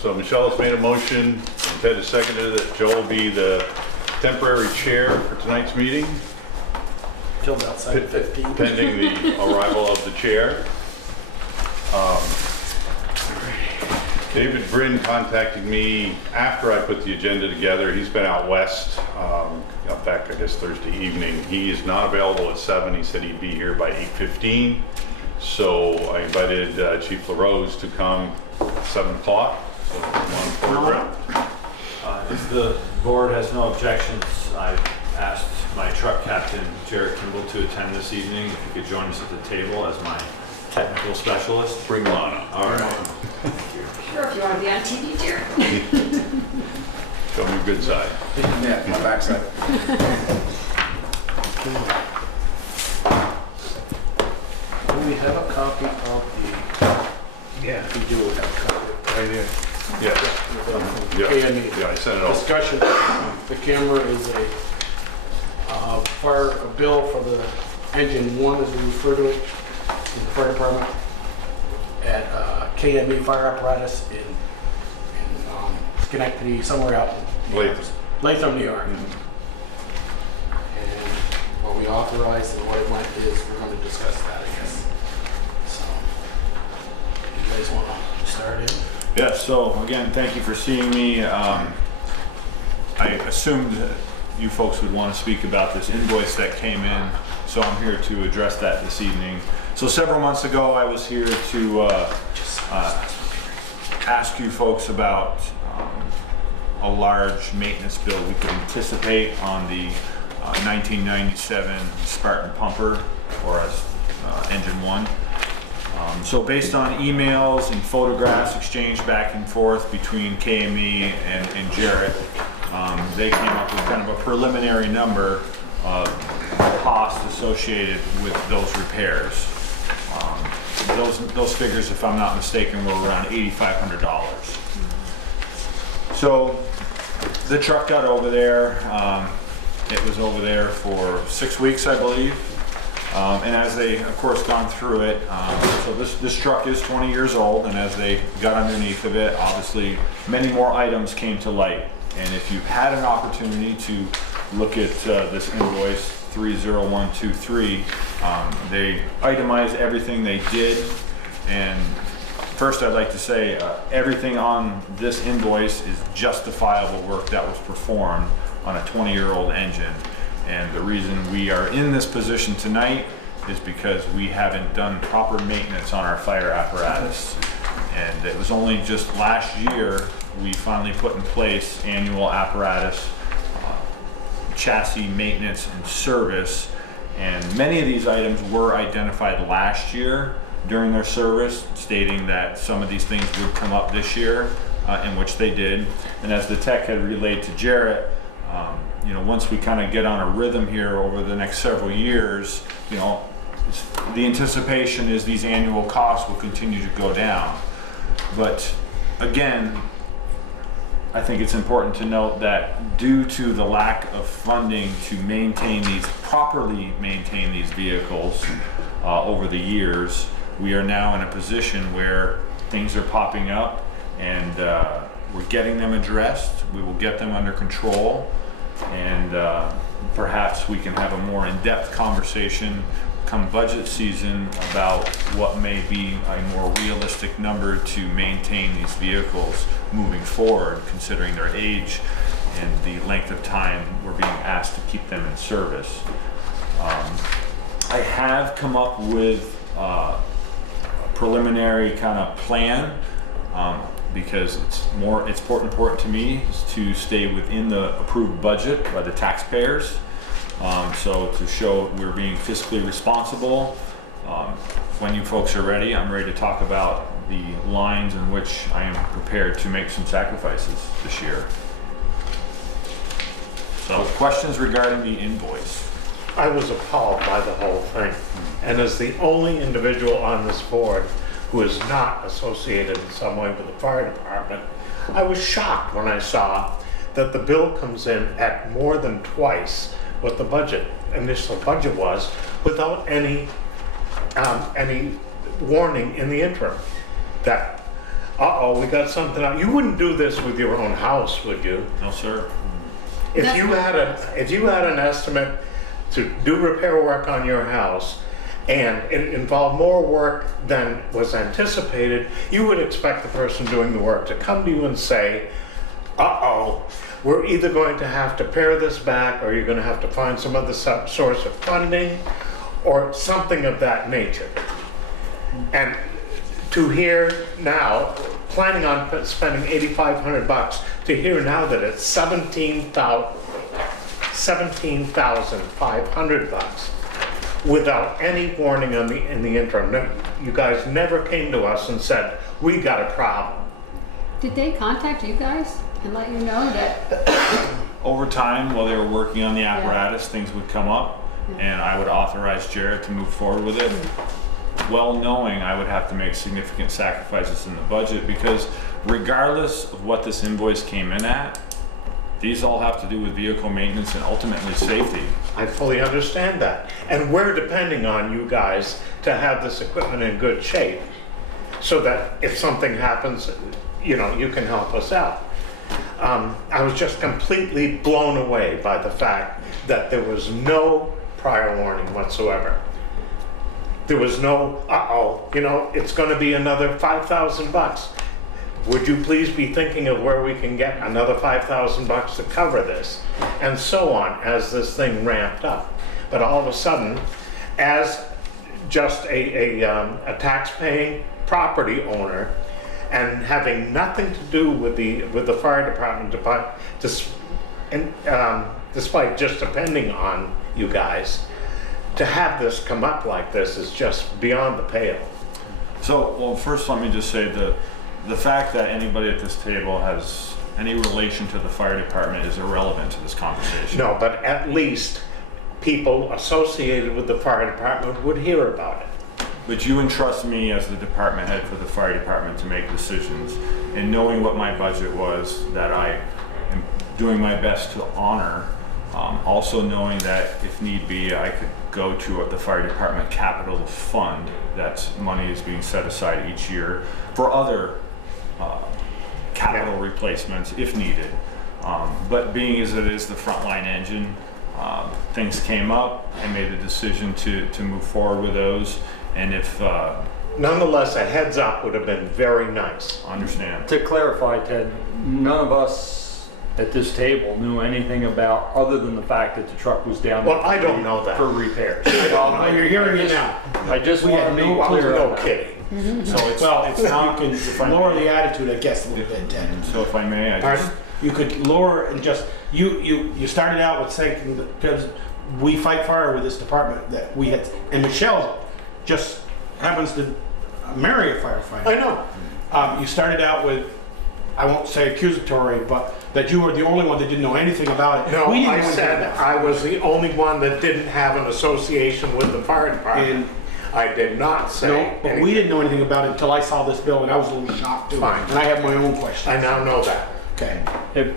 So Michelle has made a motion, and Ted has seconded that Joe will be the temporary chair for tonight's meeting, Till about 7:15. pending the arrival of the chair. David Bryn contacted me after I put the agenda together. He's been out west, got back I guess Thursday evening. He is not available at 7. He said he'd be here by 8:15. So I invited Chief LaRose to come at 7 o'clock. So one photograph. If the board has no objections, I've asked my truck captain, Jarrett Kimball, to attend this evening. If he could join us at the table as my technical specialist. Bring Lana. All right. Sure, if you want to be on TV, Jared. Show me a good side. Yeah, my backside. Do we have a copy of the? Yeah. We do have a copy. Right here. Yeah. KME. Yeah, I sent it off. Discussion. The camera is a bill for the engine 1, as we refer to it, in the fire department, at KME Fire Apparatus in Schenectady, somewhere out in Latham, New York. And what we authorized and what it went is, we're going to discuss that, I guess. So, you guys want to start in? Yeah, so again, thank you for seeing me. I assumed you folks would want to speak about this invoice that came in, so I'm here to address that this evening. So several months ago, I was here to ask you folks about a large maintenance bill we could anticipate on the 1997 Spartan pumper, or as engine 1. So based on emails and photographs exchanged back and forth between KME and Jarrett, they came up with kind of a preliminary number of costs associated with those repairs. Those figures, if I'm not mistaken, were around $8,500. So the truck got over there. It was over there for 6 weeks, I believe. And as they, of course, gone through it, so this truck is 20 years old, and as they got underneath of it, obviously many more items came to light. And if you've had an opportunity to look at this invoice 30123, they itemize everything they did. And first, I'd like to say everything on this invoice is justifiable work that was performed on a 20-year-old engine. And the reason we are in this position tonight is because we haven't done proper maintenance on our fire apparatus. And it was only just last year we finally put in place annual apparatus, chassis maintenance and service. And many of these items were identified last year during their service, stating that some of these things would come up this year, in which they did. And as the tech had relayed to Jarrett, you know, once we kind of get on a rhythm here over the next several years, you know, the anticipation is these annual costs will continue to go down. But again, I think it's important to note that due to the lack of funding to properly maintain these vehicles over the years, we are now in a position where things are popping up, and we're getting them addressed. We will get them under control, and perhaps we can have a more in-depth conversation come budget season about what may be a more realistic number to maintain these vehicles moving forward, considering their age and the length of time we're being asked to keep them in service. I have come up with a preliminary kind of plan, because it's important to me to stay within the approved budget by the taxpayers. So to show we're being fiscally responsible. When you folks are ready, I'm ready to talk about the lines in which I am prepared to make some sacrifices this year. So questions regarding the invoice? I was appalled by the whole thing. And as the only individual on this board who is not associated in some way with the fire department, I was shocked when I saw that the bill comes in at more than twice what the initial budget was, without any warning in the interim. That uh-oh, we got something out. You wouldn't do this with your own house, would you? No, sir. If you had an estimate to do repair work on your house and it involved more work than was anticipated, you would expect the person doing the work to come to you and say, uh-oh, we're either going to have to pare this back, or you're going to have to find some other source of funding or something of that nature. And to hear now, planning on spending $8,500, to hear now that it's $17,500 without any warning in the interim. No, you guys never came to us and said, we got a problem. Did they contact you guys and let you know that? Over time, while they were working on the apparatus, things would come up, and I would authorize Jared to move forward with it, well knowing I would have to make significant sacrifices in the budget, because regardless of what this invoice came in at, these all have to do with vehicle maintenance and ultimately safety. I fully understand that. And we're depending on you guys to have this equipment in good shape so that if something happens, you know, you can help us out. I was just completely blown away by the fact that there was no prior warning whatsoever. There was no, uh-oh, you know, it's going to be another $5,000. Would you please be thinking of where we can get another $5,000 to cover this? And so on, as this thing ramped up. But all of a sudden, as just a tax-paying property owner, and having nothing to do with the fire department, despite just depending on you guys, to have this come up like this is just beyond the pale. So, well, first let me just say the fact that anybody at this table has any relation to the fire department is irrelevant to this conversation. No, but at least people associated with the fire department would hear about it. But you entrust me as the department head for the fire department to make decisions, and knowing what my budget was, that I am doing my best to honor, also knowing that if need be, I could go to the fire department capital fund, that money is being set aside each year for other capital replacements if needed. But being as it is the frontline engine, things came up. I made a decision to move forward with those. And if Nonetheless, a heads up would have been very nice. understand. To clarify, Ted, none of us at this table knew anything about, other than the fact that the truck was down Well, I don't know that. for repairs. Well, you're hearing it now. I just We want had to be no, clear No on that. kidding. So it's Well, it's not. you if can I lower may- the attitude, I guess, a little bit, Ted. So if I may, I Pardon? just You could lower and just, you started out with saying, because we fight fire with this department, that we had, and Michelle just happens to marry a firefighter. I know. You started out with, I won't say accusatory, but that you were the only one that didn't know anything about it. No, We didn't I know anything said about it. I was the only one that didn't have an association with the fire department. And I did not say no, but we anything. didn't know anything about it until I saw this bill, and I was a little shocked too. Fine. And I have my own questions. I now know that. Okay. If,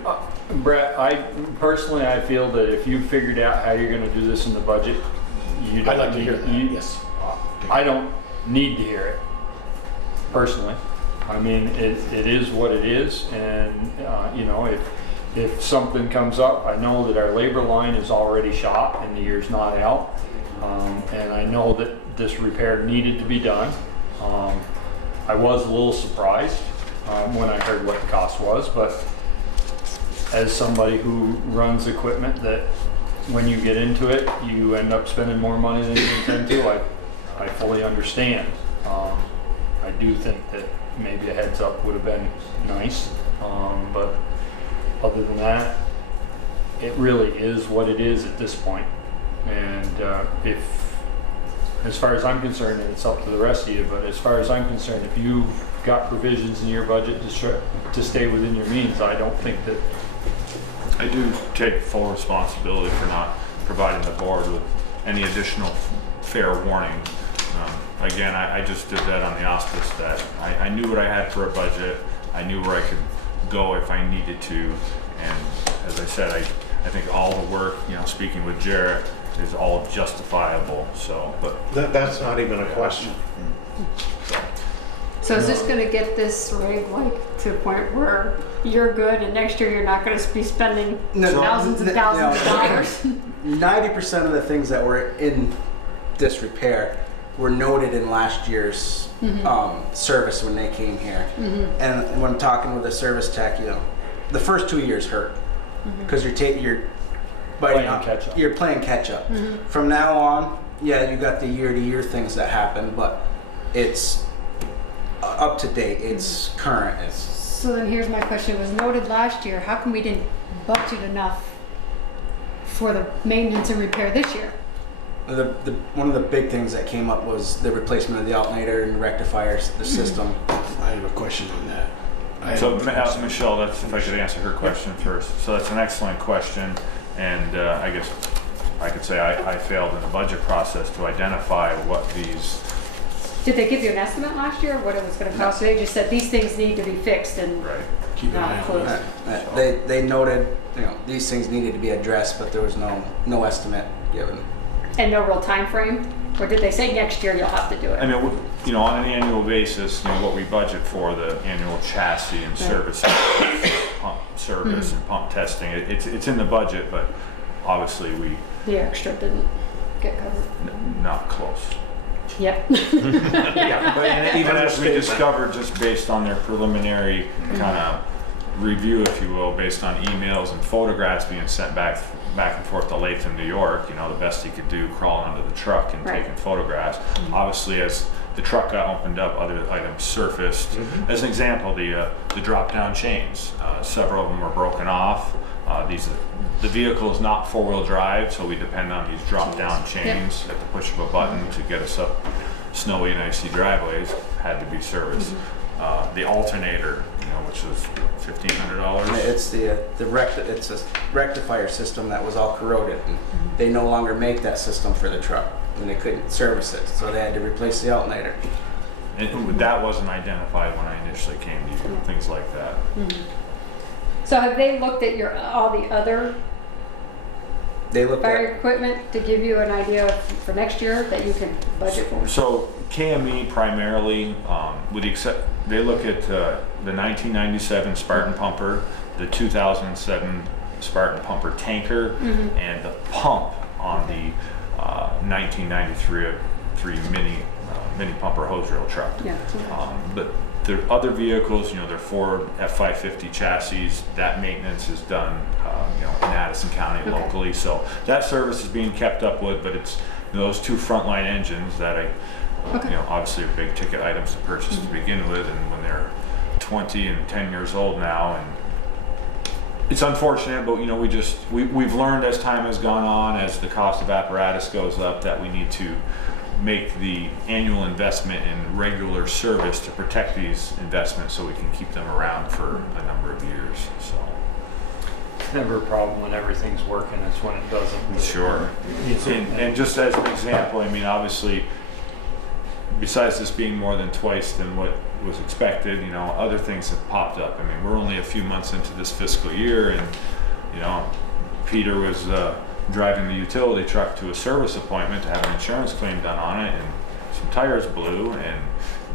Brett, I feel that if you figured out how you're going to do this in the budget, you don't I'd like to hear that, you- yes. I don't need to hear it, personally. I mean, it is what it is, and, you know, if something comes up, I know that our labor line is already shot and the year's not out. And I know that this repair needed to be done. I was a little surprised when I heard what the cost was, but as somebody who runs equipment that when you get into it, you end up spending more money than you intend to, I fully understand. I do think that maybe a heads up would have been nice, but other than that, it really is what it is at this point. And as far as I'm concerned, and it's up to the rest of you, but as far as I'm concerned, if you've got provisions in your budget to stay within your means, I don't think that. I do take full responsibility for not providing the board with any additional fair warning. Again, I just did that on the auspice that I knew what I had for a budget. I knew where I could go if I needed to. And as I said, I think all the work, you know, speaking with Jarrett, is all justifiable. So, but That's not even a question. So is this gonna get this rig like to a point where you're good and next year you're not gonna be spending No, thousands and no, thousands of no. dollars? 90% of the things that were in disrepair were noted in last year's service when they came here. And when I'm talking with a service tech, you know, the first 2 years hurt because you're biting Playing up- catch up. You're playing catch up. From now on, yeah, you got the year-to-year things that happen, but it's up to date. It's current. It's So then here's my question, it was noted last year, how come we didn't budget enough for the maintenance and repair this year? one of the big things that came up was the replacement of the alternator and rectifier, the system. I have a question on that. I So have- ask Michelle, that's, if I could answer her question first. So that's an excellent question, and I guess I could say I failed in the budget process to identify what these, Did they give you an estimate last year, what it was gonna cost? They just said these things need to be fixed and right? Keep an eye not on closed. that. They noted, you know, these things needed to be addressed, but there was no estimate given. And no real time frame? Or did they say next year you'll have to do I it? mean, you know, on an annual basis, you know, what we budget for the annual chassis and service, pump service and pump testing, it's in the budget, but obviously The extra didn't get covered. not close. Yep. Yeah, but even as we discovered, just based on their preliminary kind of review, if you will, based on emails and photographs being sent back and forth to Latham, New York, you know, the best he could do, crawling under the truck and Right. taking photographs. Obviously, as the truck got opened up, other items surfaced. As an example, the drop-down chains, several of them were broken off. The vehicle is not four-wheel drive, so we depend on these drop-down chains at the push of a button to get us up snowy and icy driveways. Had to be serviced. The alternator, you know, which was $1,500. It's it's a rectifier system that was all corroded, and they no longer make that system for the truck, and they couldn't service it, so they had to replace the alternator. And that wasn't identified when I initially came to you, things like that. So have they looked at all the other They looked fire at equipment to give you an idea for next year that you can budget for? So KME primarily, they look at the 1997 Spartan pumper, the 2007 Spartan pumper tanker, and the pump on the 1993 mini pumper hose reel truck. Yeah. But there are other vehicles, you know, they're Ford F550 chassis. That maintenance is done, you know, in Addison County Okay. locally. So that service is being kept up with, but it's those two frontline engines that Okay. you know, obviously are big ticket items to purchase to begin with, and when they're 20 and 10 years old now, and it's unfortunate, but you know, we've learned as time has gone on, as the cost of apparatus goes up, that we need to make the annual investment in regular service to protect these investments so we can keep them around for a number of years. So It's never a problem when everything's working, it's when it doesn't. sure. And just as an example, I mean, obviously, besides this being more than twice than what was expected, you know, other things have popped up. I mean, we're only a few months into this fiscal year, and you know, Peter was driving the utility truck to a service appointment to have an insurance claim done on it, and some tires blew, and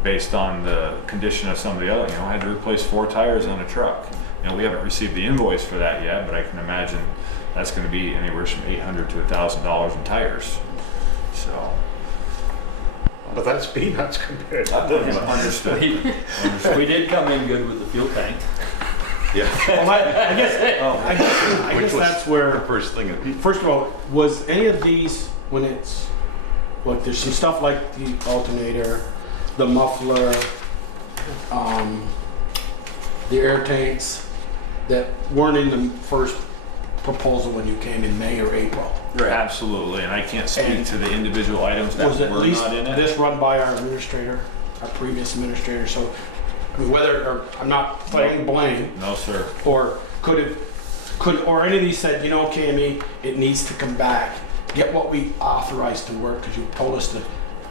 based on the condition of some of the other, you know, I had to replace 4 tires on a truck. You know, we haven't received the invoice for that yet, but I can imagine that's going to be anywhere from $800 to $1,000 in tires. So. But that's peanuts compared to this. Understood. We did come in good with the fuel tank. Yeah. Well, I guess that's where, First thing. first of all, was any of these, when it's, look, there's some stuff like the alternator, the muffler, the air tanks that weren't in the first proposal when you came in May or April. Absolutely, and I can't speak to the individual items that Was at were least not in it. this run by our administrator, our previous administrator, so I mean, whether, or I'm not playing blame, No, sir. or or any of these said, you know, KME, it needs to come back, get what we authorized to work, because you told us the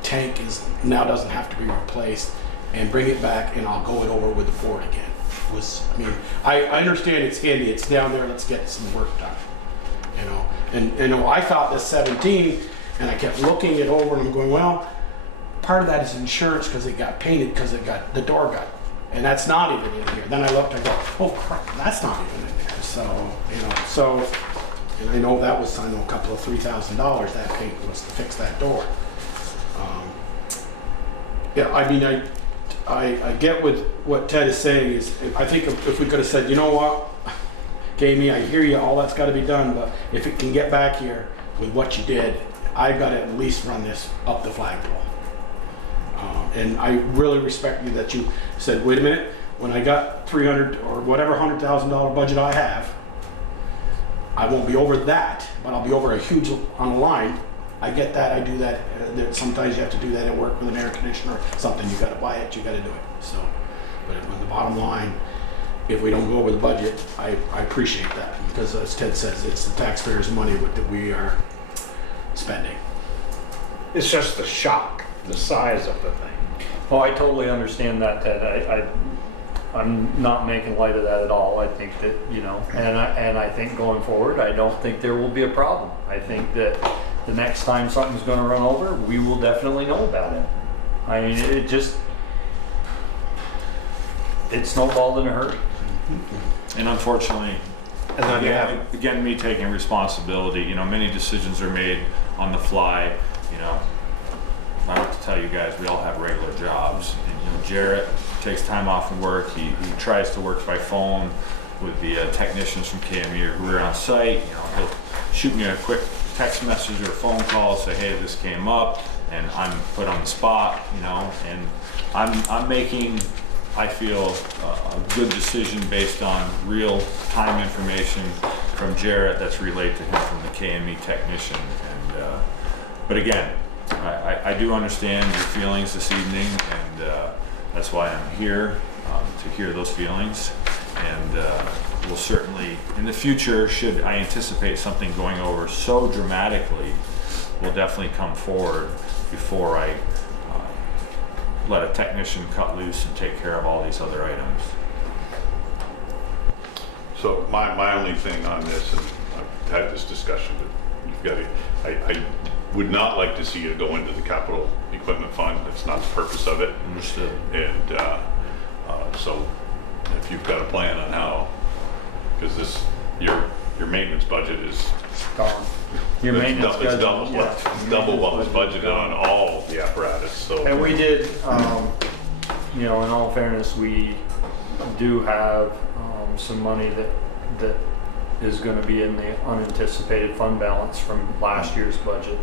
tank now doesn't have to be replaced, and bring it back and I'll go it over with the board again. I mean, I understand it's handy, it's down there, let's get some work done, you know. And you know, I thought this 17, and I kept looking it over and I'm going, well, part of that is insurance because it got painted because the door got, and that's not even in here. Then I looked, I go, oh crap, that's not even in there. So, you know, and I know that was, I know, a couple of $3,000 that paint was to fix that door. Yeah, I mean, I get what Ted is saying is, I think if we could have said, you know what, Jamie, I hear you, all that's got to be done, but if it can get back here with what you did, I've got to at least run this up the flagpole. And I really respect you that you said, wait a minute, when I got 300 or whatever $100,000 budget I have, I won't be over that, but I'll be over a huge on a line. I get that, I do that. Sometimes you have to do that at work with an air conditioner or something. You got to buy it, you got to do it. So, but on the bottom line, if we don't go over the budget, I appreciate that because, as Ted says, it's the taxpayers' money that we are spending. It's just the shock, the size of the thing. Well, I totally understand that, Ted. I'm not making light of that at all. I think that, you know, and I think going forward, I don't think there will be a problem. I think that the next time something's going to run over, we will definitely know about it. I mean, it snowballed in a hurry. And unfortunately, And then you have, again, me taking responsibility, you know, many decisions are made on the fly, you know. I have to tell you guys, we all have regular jobs. And, you know, Jarrett takes time off from work. He tries to work by phone with the technicians from KME who are on site. You know, he'll shoot me a quick text message or a phone call, say, hey, this came up, and I'm put on the spot, you know, and I'm making, I feel, a good decision based on real time information from Jarrett that's relayed to him from the KME technician. And but again, I do understand your feelings this evening, and that's why I'm here, to hear those feelings. And we'll certainly, in the future, should I anticipate something going over so dramatically, we'll definitely come forward before I let a technician cut loose and take care of all these other items. So my only thing on this, and I've had this discussion, but you've got to, I would not like to see it go into the capital equipment fund. That's not the purpose of it. Understood. And so if you've got a plan on how, because this, your maintenance budget is Gone. Your it's maintenance dou- it's schedule, double, yeah. it's double what was budgeted on all the apparatus, so. And we did, you know, in all fairness, we do have some money that is going to be in the unanticipated fund balance from last year's budget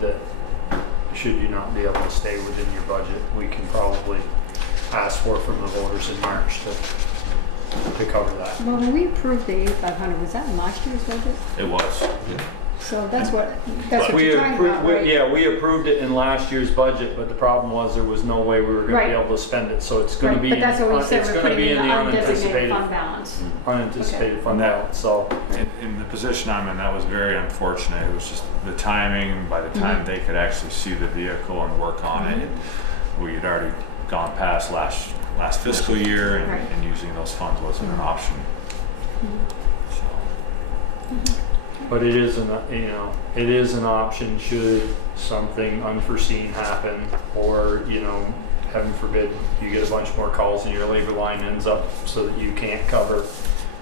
that, should you not be able to stay within your budget, we can probably ask for from the voters in March to cover that. Well, when we approved the 8,500, was that in last year's budget? It was. So that's what We you're talking about, approved, right? yeah, we approved it in last year's budget, but the problem was there was no way we were going to Right. be able to spend it, so it's going Right, to be, but that's what we said, it's we're going to putting be in in the the undesignated fund unanticipated balance. unanticipated fund Okay. balance, so. In the position I'm in, that was very unfortunate. It was just the timing, and by the time they could actually see the vehicle and work on it, we had already gone past last fiscal year, and, Right. and using those funds wasn't an option. So, But it is it is an option should something unforeseen happen, or, you know, heaven forbid, you get a bunch more calls and your labor line ends up so that you can't cover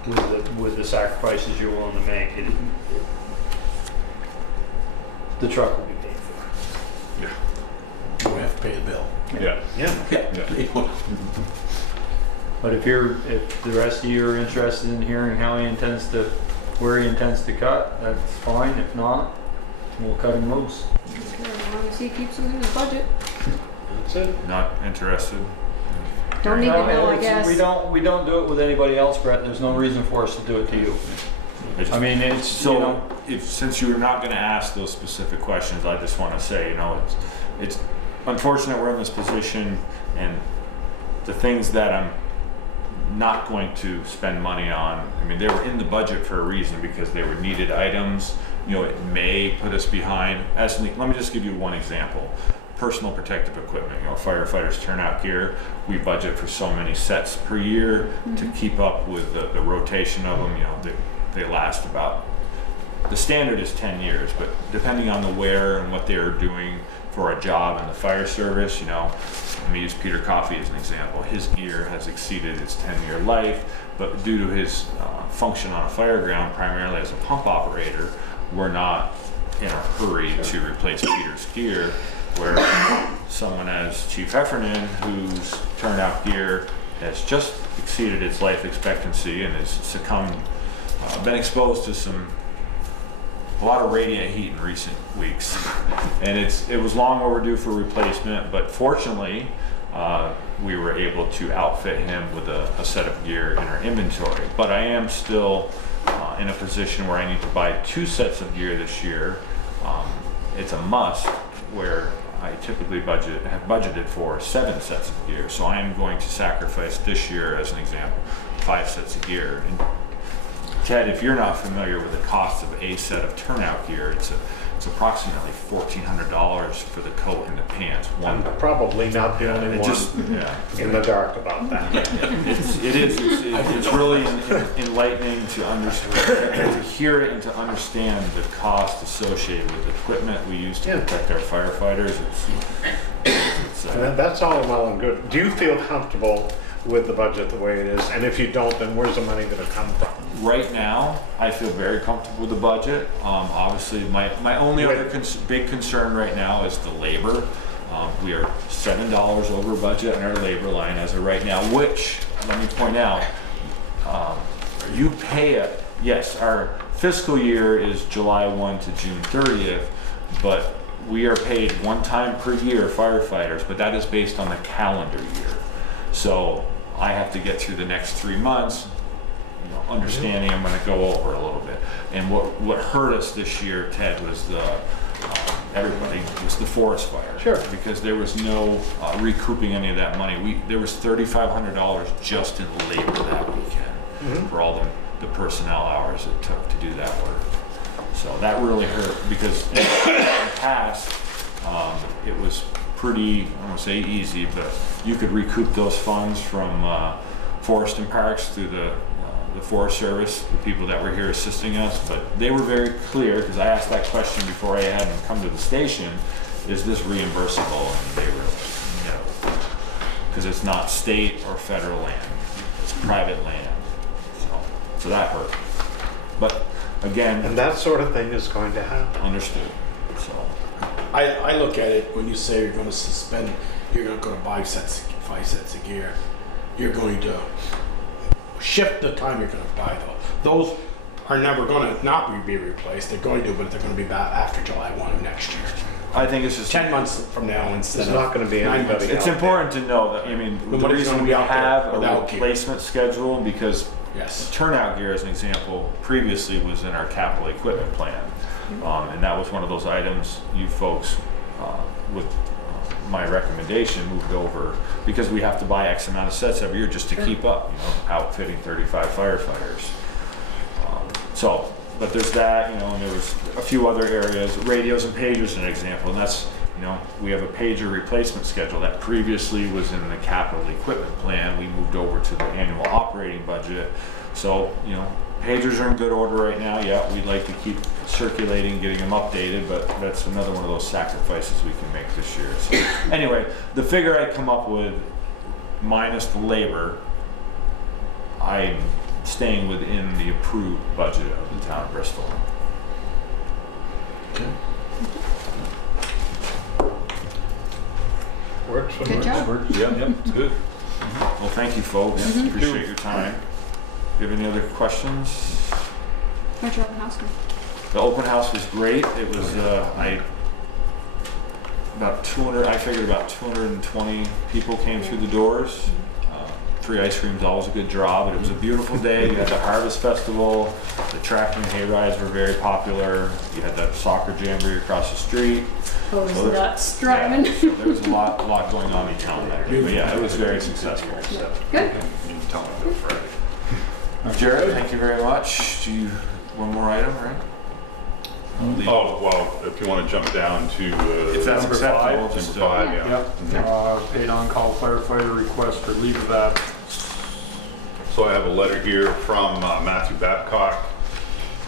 with the sacrifices you're willing to make. The truck will be paid for. Yeah. We have to pay the bill. Yeah. yeah, But if the rest of you are interested in hearing where he intends to cut, that's fine. If not, we'll cut him loose. Okay, as long as he keeps them in his budget. that's it. not interested. Don't need to know, I it's- guess. We don't do it with anybody else, Brett. There's no reason for us to do it to you. I mean, it's, So, since you're not going to ask those specific questions, I just want to say, you know, it's unfortunate we're in this position, and the things that I'm not going to spend money on, I mean, they were in the budget for a reason, because they were needed items. You know, it may put us behind. Let me just give you one example. Personal protective equipment, you know, firefighters turnout gear, we budget for so many sets per year to keep up with the rotation of them. You know, they last about, the standard is 10 years, but depending on the wear and what they are doing for a job in the fire service, you know, let me use Peter Coffey as an example. His gear has exceeded its 10-year life, but due to his function on a fire ground, primarily as a pump operator, we're not in a hurry to replace Peter's gear, where someone as Chief Heffernan, whose turnout gear has just exceeded its life expectancy and has succumbed, been exposed to a lot of radiant heat in recent weeks, and it was long overdue for replacement. But fortunately, we were able to outfit him with a set of gear in our inventory. But I am still in a position where I need to buy 2 sets of gear this year. It's a must, where I typically have budgeted for 7 sets of gear. So I am going to sacrifice this year, as an example, 5 sets of gear. And Ted, if you're not familiar with the cost of a set of turnout gear, it's approximately $1,400 for the coat and the pants. I'm probably not the only one in the dark about that. It's really enlightening to understand, to hear it and to understand the cost associated with the equipment we use to protect our firefighters. And that's all well and good. Do you feel comfortable with the budget the way it is? And if you don't, then where's the money going to come from? Right now, I feel very comfortable with the budget. Obviously, my only other big concern right now is the labor. We are $7 over budget on our labor line as of right now, which, let me point out, you pay it. Yes, our fiscal year is July 1 to June 30th, but we are paid one time per year, firefighters, but that is based on the calendar year. So I have to get through the next 3 months, understanding I'm going to go over a little bit. And what hurt us this year, Ted, was everybody was the forest fire. Sure. Because there was no recouping any of that money. There was $3,500 just in labor that weekend for all the personnel hours it took to do that work. So that really hurt, because in the past it was pretty, I don't want to say easy, but you could recoup those funds from Forest and Parks through the Forest Service, the people that were here assisting us. But they were very clear, because I asked that question before I had them come to the station, is this reimbursable? And they were, no, because it's not state or federal land, it's private land. So that hurt. But again, and that sort of thing is going to happen. Understood. So I look at it, when you say you're going to suspend, you're going to go to 5 sets of gear. You're going to shift the time you're going to buy those. Those are never going to not be replaced. They're going to, but they're going to be back after July 1 of next year. I think it's just 10 months from now instead There's not going to be 9 months. anybody It's important to know that, I mean, the Nobody's reason gonna we be out there have a without gear. replacement schedule, because Yes. turnout gear, as an example, previously was in our capital equipment plan. And that was one of those items you folks, with my recommendation, moved over, because we have to buy X amount of sets every year just to keep up, outfitting 35 firefighters. But there's that, and there was a few other areas. Radios and pagers, an example, and that's, we have a pager replacement schedule that previously was in the capital equipment plan. We moved over to the annual operating budget. So, pagers are in good order right now. Yeah, we'd like to keep circulating, getting them updated, but that's another one of those sacrifices we can make this year. So anyway, the figure I come up with, minus the labor, I'm staying within the approved budget of the town of Bristol. Okay. Works for me. Good job. Yep, it's good. Well, thank you, folks. Appreciate your time. Do you have any other questions? Where'd your open house go? The open house was great. It was, I figured about 220 people came through the doors. Free ice cream's always a good draw, but it was a beautiful day. You had the Harvest Festival, the tractor and hay rides were very popular. You had that soccer jamboree across the street. Oh, So there's- nuts driving. So there was a lot going on in town that day. But yeah, it was very successful. So. Good. You can tell me about Friday. Jared, thank you very much. One more item, right? Oh, well, if you want to jump down to If that's Number acceptable, five. just number 5, yeah. Yep, paid on-call firefighter request for leave of absence. So I have a letter here from Matthew Babcock.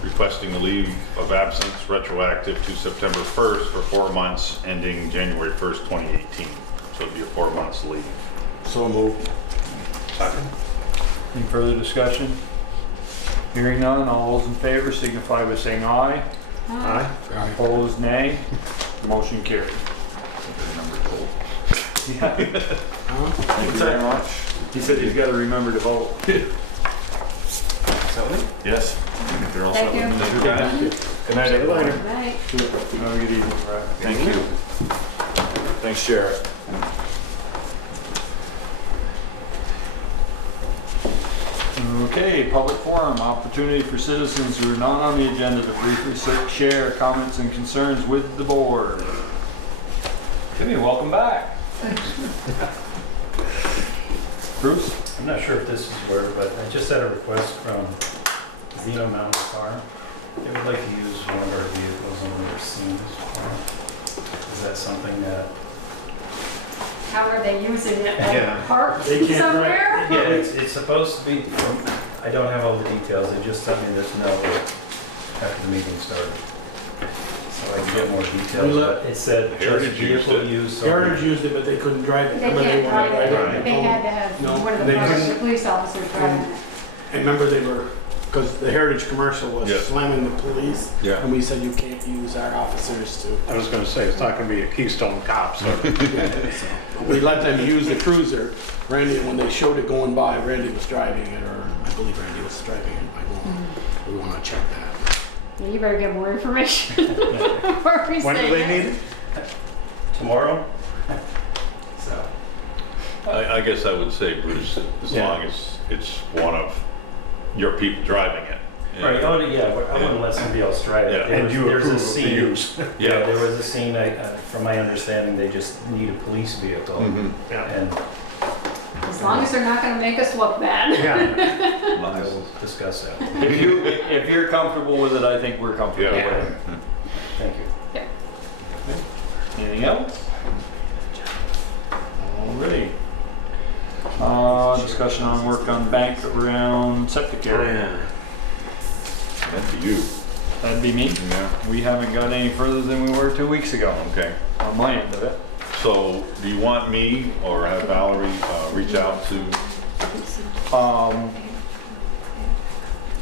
requesting a leave of absence retroactive to September 1st for 4 months ending January 1st, 2018. So it'd be a 4 months leave. So moved. Any further discussion? Hearing none, all those in favor signify by saying aye. Aye. Opposed, nay. Motion carried. Number 12. Yeah. Thank you very much. He said he's got to remember to vote. Yes. I think they're all Thank set you. with me. Good night, everyone. Good night. Have a good evening, Brad. Thank you. Thanks, Sheriff. Okay, public forum, opportunity for citizens who are not on the agenda to briefly share comments and concerns with the board. Timmy, welcome back. Bruce? I'm not sure if this is where, but I just had a request from Zeno Mountain Farm. They would like to use one of our vehicles on their scenes farm. Is that something that? How are they using it? Like Yeah. parks They can't somewhere? Yeah, it's supposed to be, I don't have all the details, they just sent me this note after the meeting started. So I can get more details, but it said just Heritage used vehicle it. use. Heritage used it, but they couldn't drive it. They Remember can't wanted drive to it. it. They had to have No, one of the they police- couldn't. the police officers driving it. And remember they were, because the Heritage commercial was Yeah. slamming the police. Yeah. And we said you can't use our officers to. I was gonna say, it's not gonna be a Keystone Cop, so. We let them use the cruiser. Randy, when they showed it going by, Randy was driving it, or I believe Randy was driving it. We want to check that. Yeah, you better get more information before we say When do they yes. need it? Tomorrow? So, I guess I would say, Bruce, as Yeah. long as it's one of your people driving it. right, oh, yeah, I wouldn't let somebody else drive it. Yeah. There And was- you there's a approve of the scene- use. Yeah, there was a scene, from my understanding, they just need a police vehicle. Mhm. Yeah. And As long as they're not gonna make us look bad. Yeah. I will discuss that. If you're comfortable with it, I think we're comfortable Yeah. with it. Thank you. Anything else? Alrighty. Discussion on work on bank around septic area. That'd be you. That'd be me. Yeah. We haven't got any further than we were 2 weeks ago Okay. on my end of it. So do you want me or have Valerie reach out to?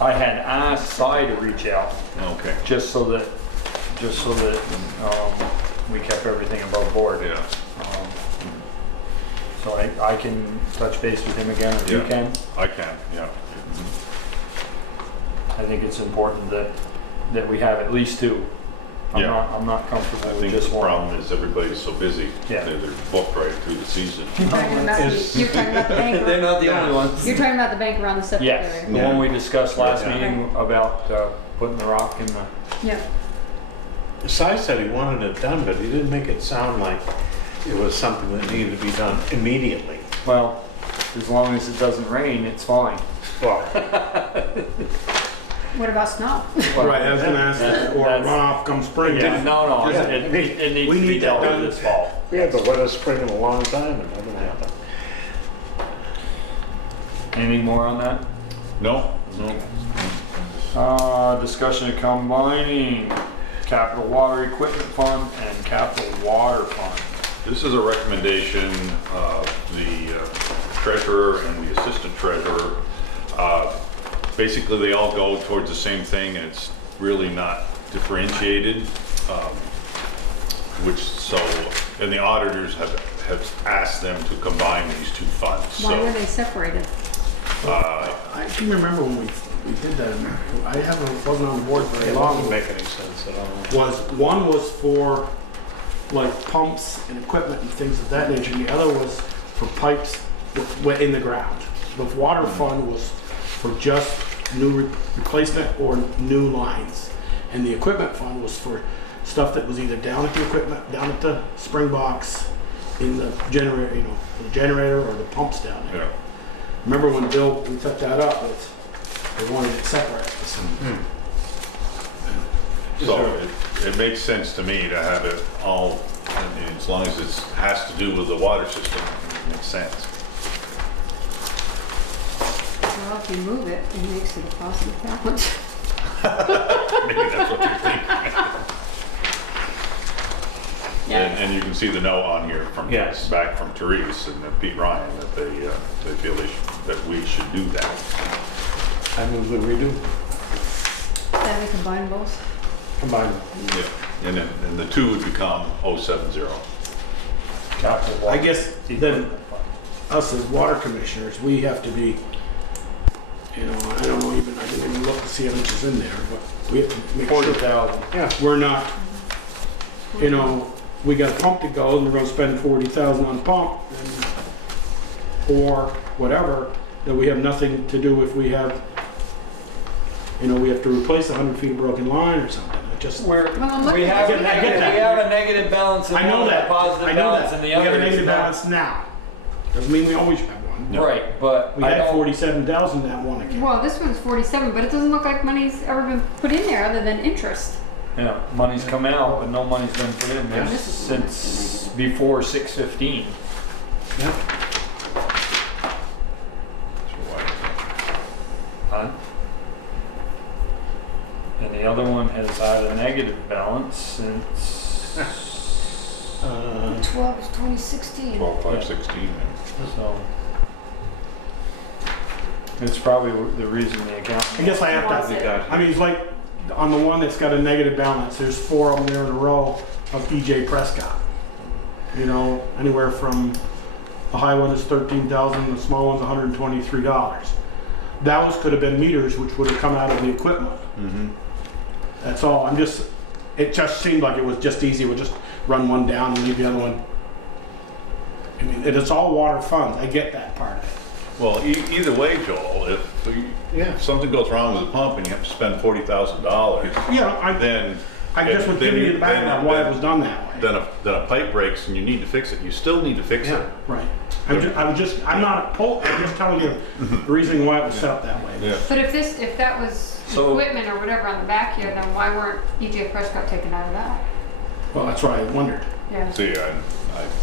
I had asked Cy to reach out Okay. just so that we kept everything above board. Yeah. Um, So I can touch base with him again if you Yeah. can. I can, yeah. I think it's important that we have at least two. Yeah. I'm not comfortable I with think just the one. problem is everybody's so busy. Yeah. They're booked right through the season. You're talking about you're talking about the bank. They're not the only ones. You're talking about the bank around the septic Yes, area. the one we discussed last Yeah. meeting about putting the rock in the, Yeah. Si said he wanted it done, but he didn't make it sound like it was something that needed to be done immediately. well, as long as it doesn't rain, it's fine. Well, What about snow? Right, I was gonna ask that, or That's- runoff come spring. No, Yeah. it needs We to be need that dealt with done. this fall. we had the wettest spring in a long time, and it hasn't happened. Anything more on that? No? Discussion of combining capital water equipment fund and capital water fund. This is a recommendation of the treasurer and the assistant treasurer. Basically, they all go towards the same thing, and it's really not differentiated. And the auditors have asked them to combine these two funds. Why were So they separated? I can remember when we did that. Wasn't on the board very It long. doesn't make any sense at all. One was for like pumps and equipment and things of that nature. And the other was for pipes that went in the ground. The water fund was for just new replacement or new lines. And the equipment fund was for stuff that was either down at the equipment, down at the spring box, in the generator, the generator or the pumps down there. Yeah. Remember when Bill, we took that up, they wanted it separate. So it makes sense to me to have it all, I mean, as long as it has to do with the water system, it makes sense. Well, if you move it, it makes it a positive balance. Maybe that's what they're thinking. Yeah. And you can see the note on here from, Yes. back from Therese and Pete Ryan, that they feel that we should do that. I move that we do. That we combine both. Combine them. Yeah. And the two would become 070. Capital I water. guess then us as water commissioners, we have to be, you know, I don't know even, I didn't even look to see how much is in there, but we have to make sure 40,000. Yeah. we're not, you know, we got a pump to go and we're gonna spend 40,000 on pump or whatever, that we have nothing to do if we have, you know, we have to replace 100 feet of broken line or something. It just, We're, Well, I'm looking we have at a it. I get negative, that. we have a negative balance in I know one, that, a positive I know balance that. in the We other. have a negative It's not- balance now. Doesn't mean we always have one. No. Right, but We I had don't, 47,000 in that one account. Well, this one's 47, but it doesn't look like money's ever been put in there other than interest. yeah, money's come out, but no money's been put in there Yeah, this is- since before 6/15. Yeah. Huh? And the other one has had a negative balance since, 12 is 2016. 12/5/16. so. It's probably the reason the account. I guess I have Wants to, it. I mean, it's like, on the one that's got a negative balance, there's 4 of them there in a row of EJ Prescott. You know, anywhere from, the high one is 13,000, the small one's $123. Those could have been meters, which would have come out of the equipment. Mm-hmm. That's all, it just seemed like it was just easy, we'd just run one down and leave the other one. I mean, it's all water funds, I get that part of it. Well, either way, Joel, if something goes wrong with the pump and you have to spend $40,000, Yeah, then. I just was then giving you you- the background why it was done that way. Then a pipe breaks and you need to fix it, you still need to fix it. Right. I'm not opposed, I'm just telling you the reason why it was set up that way. Yeah. But if that was So- equipment or whatever on the back here, then why weren't EJ Prescott taken out of that? Well, that's what I wondered. Yeah. See,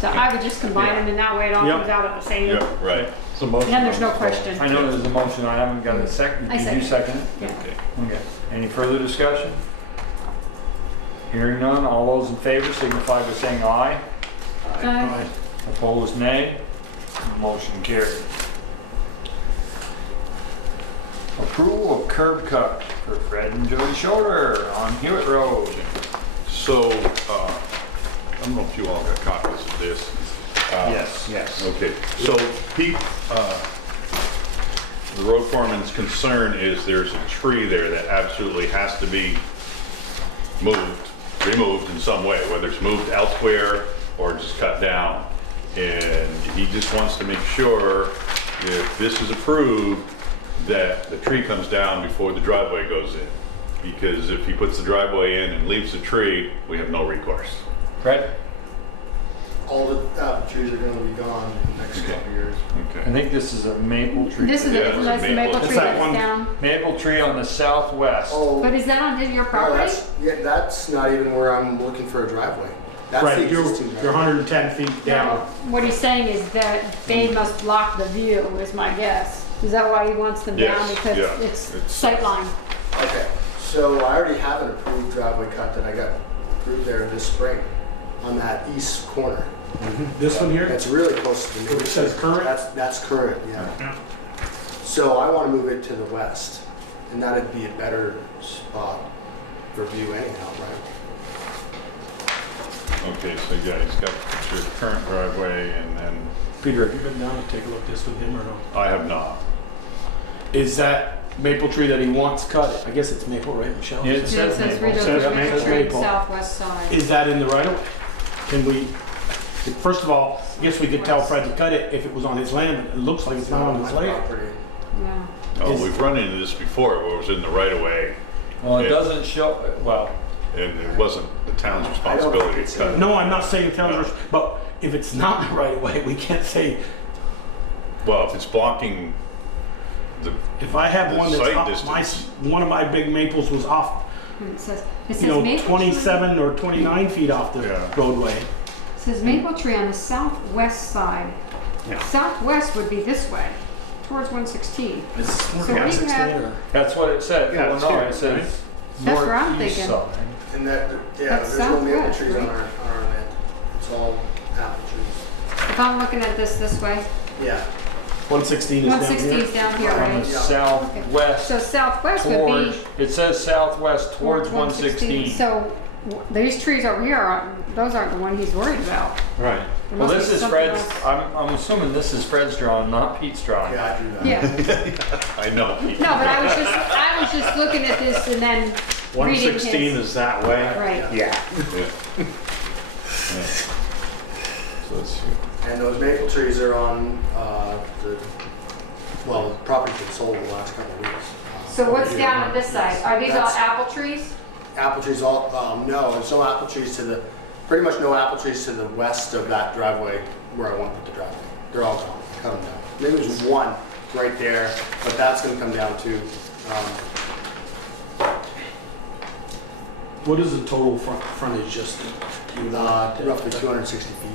So I would just combine them and that way it all Yep. comes out at the same. yeah, right. It's a motion. Then there's on no the floor. question. I know there's a motion, I haven't got a second. I Did you second. second it? Yeah. Okay. Okay. Any further discussion? Hearing none, all those in favor signify by saying aye. Aye. Opposed, nay. Motion carried. Approval of curb cut for Fred and Jody Schroeder on Hewitt Road. So, I don't know if you all got copies of this. Yes. Yes. Okay, so Pete, the road foreman's concern is there's a tree there that absolutely has to be removed in some way, whether it's moved elsewhere or just cut down. And he just wants to make sure if this is approved, that the tree comes down before the driveway goes in. Because if he puts the driveway in and leaves the tree, we have no recourse. Fred? All the apple trees are gonna be gone in the next Okay. couple of years. I Okay. think this is a maple tree. This is Yeah, it, it's a that's the maple. maple It's tree that that's one. down. Maple tree on the southwest. Oh, But is that on your no, property? that's not even where I'm looking for a driveway. That's the Right, you're existing you're driveway. 110 feet No, down. what he's saying is that they must block the view, is my guess. Is that why he wants them down? Yes, Because yeah, it's it's- sightline. Okay, so I already have an approved driveway cut that I got approved there this spring on that east corner. This one here, That's really close to the it says current? That's current, yeah. So I want to move it to the west, and that'd be a better spot for view anyhow, right? Okay, so yeah, he's got your current driveway and then, Peter, have you been down to take a look at this with him or no? I have not. Is that maple tree that he wants cut? I guess it's maple, right, Michelle? Yeah, It says maple. Says maple maple. tree Maple. southwest side. Is that in the right of way? Can we, first of all, I guess we could tell Fred to cut it if it was on his land, but it looks like it's not on his My land. property. Yeah. Oh, Is- we've run into this before, where it was in the right of way Well, it Yeah. doesn't show, well, and it wasn't the town's I don't responsibility think to it's cut in- it. No, I'm not saying tell us, but if it's not in the right of way, we can't say, Well, if it's blocking the, if I have The one that's site off, distance. one of my big maples was off, It says you know, maple tree. 27 or 29 feet off the Yeah. roadway. It says maple tree on the southwest side. Yeah. Southwest would be this way, towards 116. Is this So what do you have? that's what it said. Yeah, Well, it's no, here, it says, That's where I'm northeast thinking. side. And that, yeah, That there's no sounds maple good, trees on right? our end. It's all apple trees. If I'm looking at this way, Yeah. 116 is down 116 here. is down here, On the right? southwest So southwest would towards, be it says southwest towards 116. So these trees over here aren't, those aren't the one he's worried about. Right. There Well, must this be is something Fred's, else. I'm assuming this is Fred's drawing, not Pete's drawing. Yeah, I drew that. Yeah, I know. no, but I was just looking at this and then reading 116 his. is that way? Right. Yeah. Yeah. Yeah. So let's see. And those maple trees are on, the property's been sold the last couple of weeks. So what's down on this side? Are these all That's- apple trees? Apple trees all, no, there's no apple trees to the, pretty much no apple trees to the west of that driveway where I want to put the driveway. They're all gone, cut them down. Maybe there's one right there, but that's gonna come down too. What is the total frontage just? Do you know? Roughly 260 feet.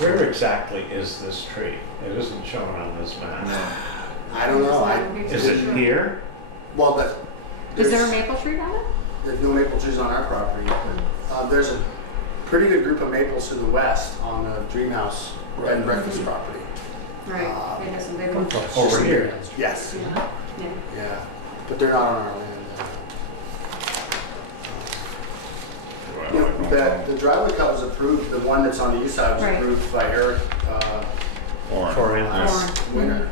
Where exactly is this tree? It isn't shown on this map. I don't know, Is it here? well, that. Is there a there's- maple tree down there? There's no maple trees on our property. There's a pretty good group of maples to the west on the Dream House bed and breakfast property. Right, it has some big ones. Over here? Yes, Yeah, yeah. yeah, but they're not on our land. You know, the driveway cut was approved, the one that's on the east side was Right. approved by Eric Orange. For last Orange. winter.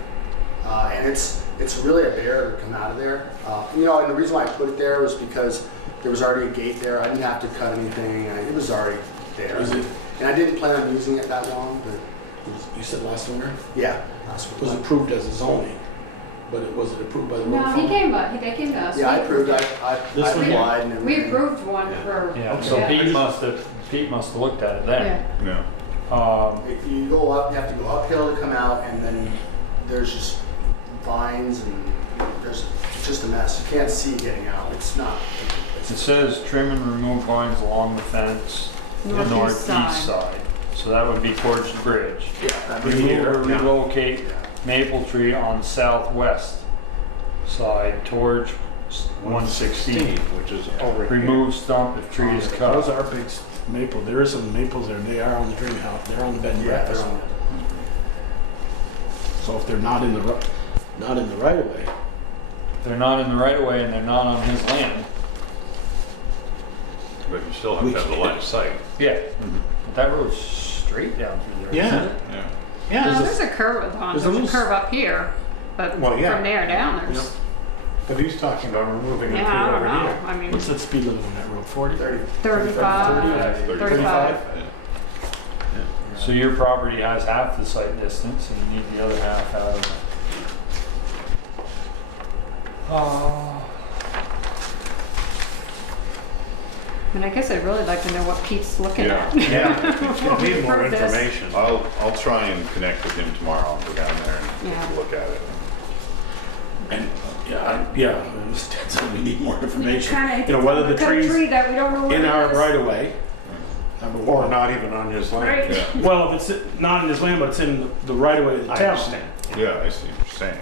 And it's really a bear to come out of there. You know, and the reason why I put it there was because there was already a gate there. I didn't have to cut anything. It was already there. Is it- And I didn't plan on using it that long, but You said last winter? yeah. That's It was what approved as a zoning, but was it approved by the road No, fund? they came to us. Yeah, I approved, I This one? applied and We everything. approved one for. Yeah, so Yeah. Pete must have looked at it then. Yeah. Yeah. You go up, you have to go uphill to come out, and then there's just vines and there's just a mess. You can't see getting out. It's not. It says trim and remove vines along the fence, the Northeast northeast side. So that would be towards the bridge. Yeah, that'd be Remove here. or relocate maple tree on southwest side towards 116. Which is over here. Remove stump if tree is Those cut. are big maple. There is some maples there. They are on the Dream House. They're on the bed and Yeah, they're breakfast. on. So if they're not in the right of way, They're not in the right of way and they're not on his land. But you still have to have the line of sight. Yeah, but that road's straight down through there. Yeah. isn't it? Yeah. No, There's a- there's a curve on, there's there's a a little curve up here, but Well, yeah. from there down, there's, But he's talking about removing a tree yeah, I don't over know. here. I mean, what's that speed limit on that road? 40? 30. 35, 35. So your property has half the site distance and you need the other half out of it. And I guess I'd really like to know what Pete's looking Yeah. at. Yeah, we need more Approve this. information. I'll try and connect with him tomorrow. I'll go down there and take Yeah. a look at it. And yeah, I understand. So we need more information. Kinda- You know, whether the cut a trees tree that we don't know what in it our is. right of way. Number Or one. not even on his land. Right. Yeah. Well, if it's not in his land, but it's in the right of way of the I town. understand. Yeah, I see what you're saying.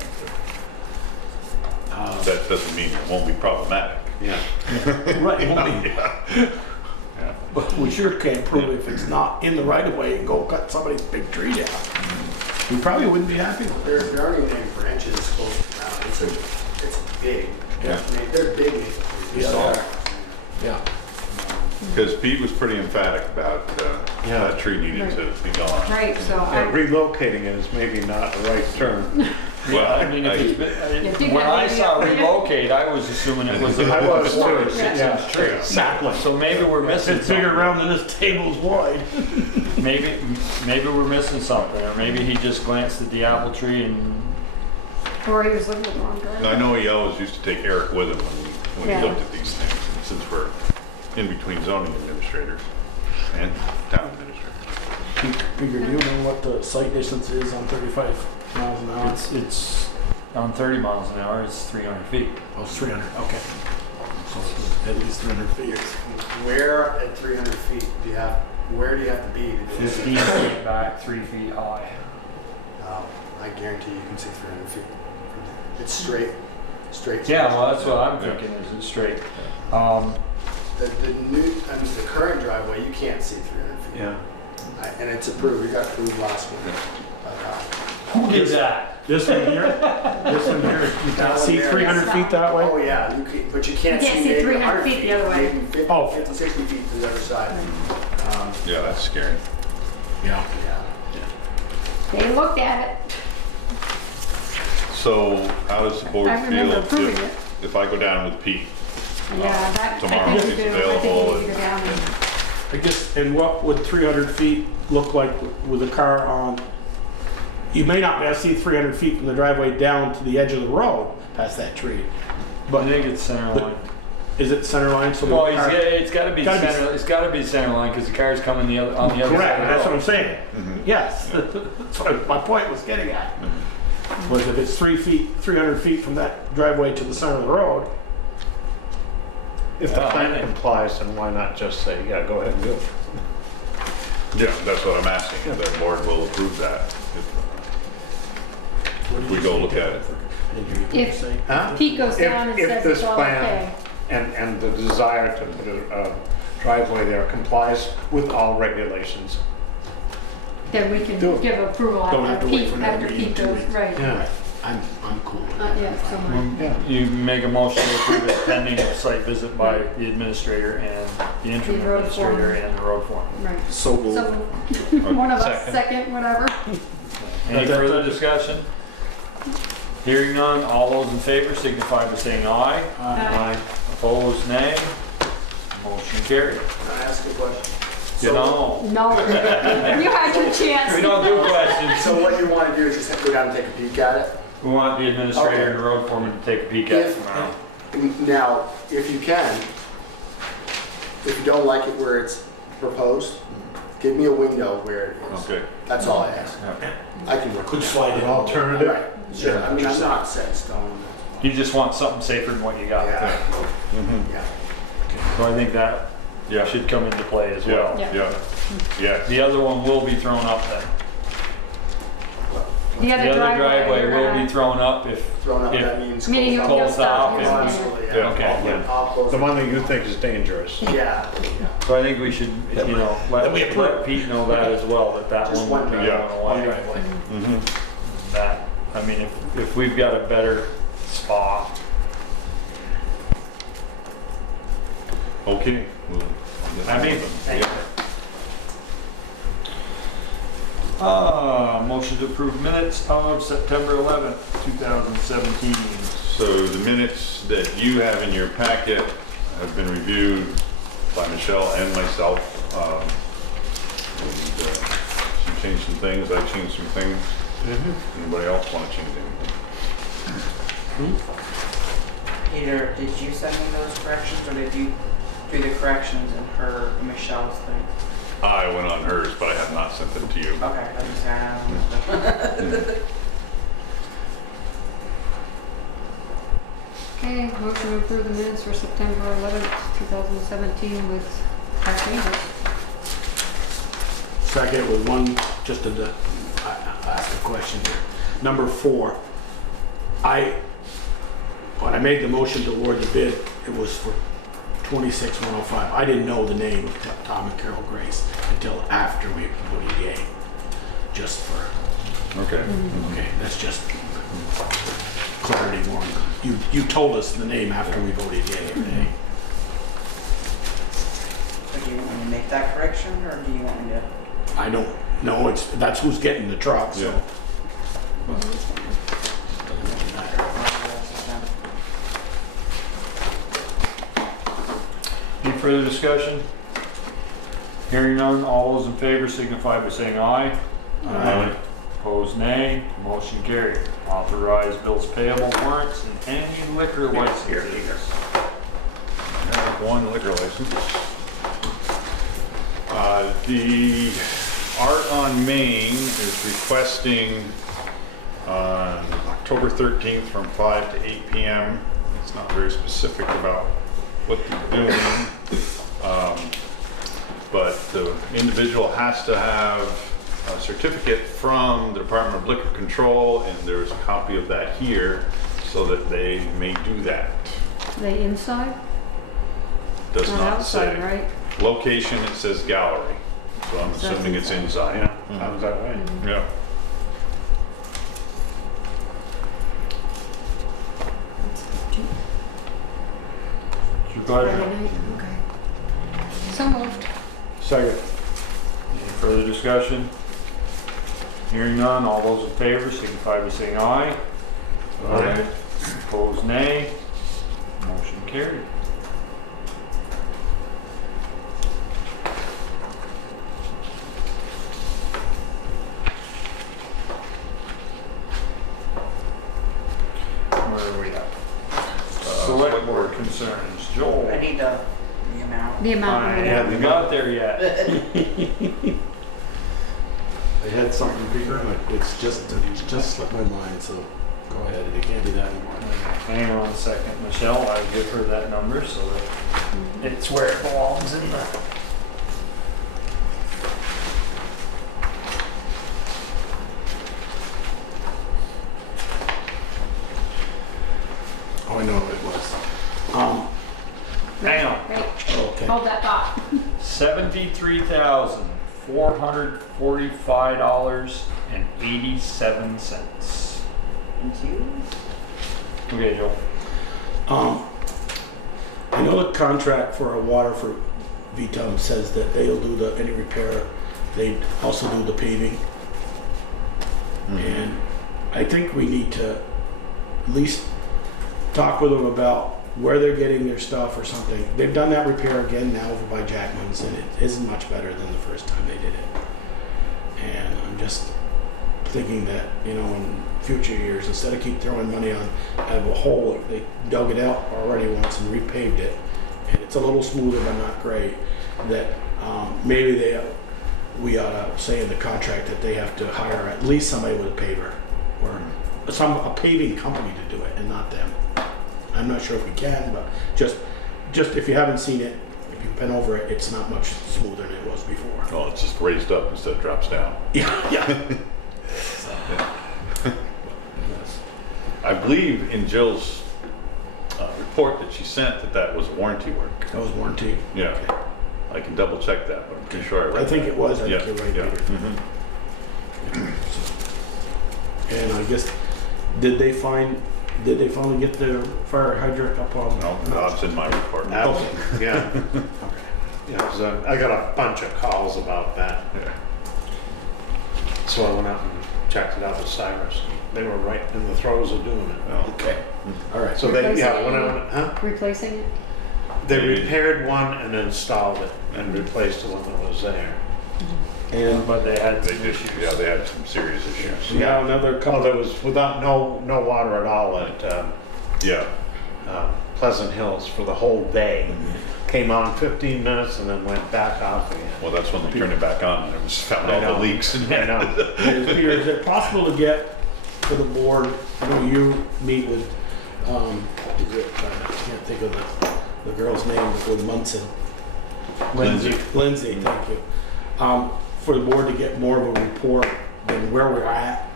But that doesn't mean it won't be problematic. Yeah. Right, it won't be. Yeah. But we sure can't prove if it's not in the right of way and go cut somebody's big tree down. We probably wouldn't be happy with it. There aren't even any branches close around. It's big. Yeah. They're big maple trees. We Yeah, saw they it. Yeah. Because Pete was pretty emphatic about Yeah. that tree needed to be gone. Right, so Yeah, I, relocating it is maybe not the right term. Well, I mean, if it's Yeah, been, when I saw maybe- relocate, I was assuming it was a I was too. 4-6 Yeah. inch tree. Exactly. So maybe we're missing It's bigger something. around than this table's wide. Maybe we're missing something, or maybe he just glanced at the apple tree and or he was looking at the wrong And I direction. know he always used to take Eric with him when Yeah. we looked at these things, and since we're in between zoning administrators and town administrators. Peter, do you know what the sight distance is on 35 miles an hour? it's on 30 miles an hour, it's 300 feet. Oh, it's 300, okay. So it's at least 300 feet. Where at 300 feet where do you have to be to do 15 this? feet back, 3 feet high. I guarantee you can see 300 feet. It's straight straight. Yeah, well, that's what I'm thinking, is it straight? The current driveway, you can't see 300 feet. Yeah. And it's approved, we got approved last week. Who did that? This one here, this one here, you can see 300 feet that way? Oh, yeah, you can, but you can't You can't see see maybe 300 100 feet the other way. Maybe 50, Oh. 50, 60 feet to the other side. Yeah, that's scary. Yeah. Yeah. They looked at it. So how does the board I remember feel approving it. if I go down with Pete? Yeah, that, Tomorrow I think he's we do. I think available we need to go down and. I guess, and what would 300 feet look like with a car on? You may not be able to see 300 feet from the driveway down to the edge of the road past that tree. I But think it's center line. is it center line? So Well, the car- it's gotta be Gotta be- center, it's gotta be center line, because the car's coming on the other side. Correct, of the that's what road. I'm saying. Yes, that's what my point was getting at. Was if it's 300 feet from that driveway to the center of the road, If the Yeah, I plan think- complies, then why not just say, yeah, go ahead and do it? Yeah, that's what I'm asking, if the board will approve that. If we go look at it. If Huh? Pete goes down and If says this it's all plan okay. and the desire to put a driveway there complies with all regulations. Then we can Do it. give approval Don't have after to wait Pete, for another after meeting Pete in 2 goes, weeks. right. Yeah. I'm cool with Yeah, that. so much. Yeah. You make a motion to approve it pending a site visit by the administrator and the interim The road administrator foreman. and the road foreman. Right. So moved. So, one of us, second, whatever. Any further discussion? Hearing none, all those in favor signify by saying aye. Aye. Opposed, nay. Motion carried. Can I ask a question? You know, No, you had your chance. we don't do questions. So what you want to do is just go down and take a peek at it? We want the administrator and the road foreman to take a peek at it If- tomorrow. Now, if you can, if you don't like it where it's proposed, give me a window where it is. Okay. That's all I ask. I can work Could with slide it Alternative? Right, sure, I mean, I'm not set in stone. You just want something safer than what you got. Yeah, yeah. So I think that Yeah. should come into play as well. Yeah, Yeah. yeah, yes. The other one will be thrown up then. The The other driveway will be thrown up if, Thrown up, If- that means. Meaning you'll Closed stop. off, You'll yeah. stop. Absolutely, Yeah. Okay. I'll close The it. one that you think is dangerous. Yeah, so I think we should, you know, Then we approve. let Pete know that as well, that that Just one will be one going driveway. One away. driveway. That, I mean, if we've got a better spot, Okay. Well, I mean, thank you. motion to approve minutes of September 11th, 2017. So the minutes that you have in your packet have been reviewed by Michelle and myself. And, she changed some things, I changed some things. Anybody else want to change anything? Peter, did you send me those corrections, or did you do the corrections in her, Michelle's thing? I went on hers, but I have not sent them to you. Okay, I just have. Okay, motion to approve the minutes for September 11th, 2017 with our changes. Second with one, just to ask a question here. Number 4, when I made the motion to award the bid, it was for 26,105. I didn't know the name of Tom and Carol Grace until after we voted yay. Just for, Okay. okay, that's just clarity more. You told us the name after we voted yay or nay. So do you want me to make that correction, or do you want me to? I don't know, that's who's getting the truck, so. Yeah. Doesn't really matter. Any further discussion? Hearing none, all those in favor signify by saying aye. Aye. Opposed, nay. Motion carried. Authorize bills payable, warrants, and any liquor licenses. I have one liquor license. The Art on Main is requesting on October 13th from 5 to 8 p.m. It's not very specific about what they're doing. But the individual has to have a certificate from the Department of Liquor Control, and there's a copy of that here so that they may do that. They inside? Does Not not outside, say. right? Location, it says gallery, so I'm So that's assuming it's inside. Yeah, sounds that way. Yeah. It's your pleasure. Friday night, okay. So moved. Second. Any further discussion? Hearing none, all those in favor signify by saying aye. Aye. Opposed, nay. Motion carried. Where are we at? Select board concerns. Joel. I need the amount. The amount. I of it. haven't got there yet. I had something bigger, but it's just slipped my mind, so go ahead, you can't do that anymore. Hang on a second, Michelle, I'll give her that number so that it's where it belongs in the. Oh, I know what it was. Hang on. Right, Okay. hold that thought. $73,445.87. Thank you. Okay, Joel. I know the contract for our water for VTUM says that they'll do any repair. They also do the paving. And I think we need to at least talk with them about where they're getting their stuff or something. They've done that repair again now over by Jackman's, and it isn't much better than the first time they did it. And I'm just thinking that, you know, in future years, instead of keep throwing money on, have a hole, they dug it out already once and repaved it. And it's a little smoother, but not great. That maybe we ought to say in the contract that they have to hire at least somebody with a paver or a paving company to do it and not them. I'm not sure if we can, but just if you haven't seen it, if you've been over it, it's not much smoother than it was before. Oh, it's just raised up instead of drops down. Yeah. I believe in Jill's report that she sent that was warranty work. That was warranty. Yeah. Okay. I can double check that, but I'm pretty sure I read I think that. it was. I Yeah, think you're right, yeah. Peter. Mhm. And I guess, did they finally get the fire hydrant up on? No, that's in my report. Okay. Yeah. Yeah, 'cause I got a bunch of calls about that. Yeah. So I went out and checked it out with Cyrus. They were right in the throes of doing it. Oh. Okay. All right. So they, yeah, when I went, huh? Replacing it? They repaired one and installed it and replaced the one that was there. And But they had They did, yeah, they had some serious issues. we got another Oh, couple. there was without no water at all at Yeah. Pleasant Hills for the whole day. Came on 15 minutes and then went back off again. Well, that's when they turned it back on and it was found I all know. the leaks. I know. Peter, is it possible to get for the board, I know you meet with, I can't think of the girl's name, but with Munson. Lindsay, thank you. For the board to get more of a report than where we're at.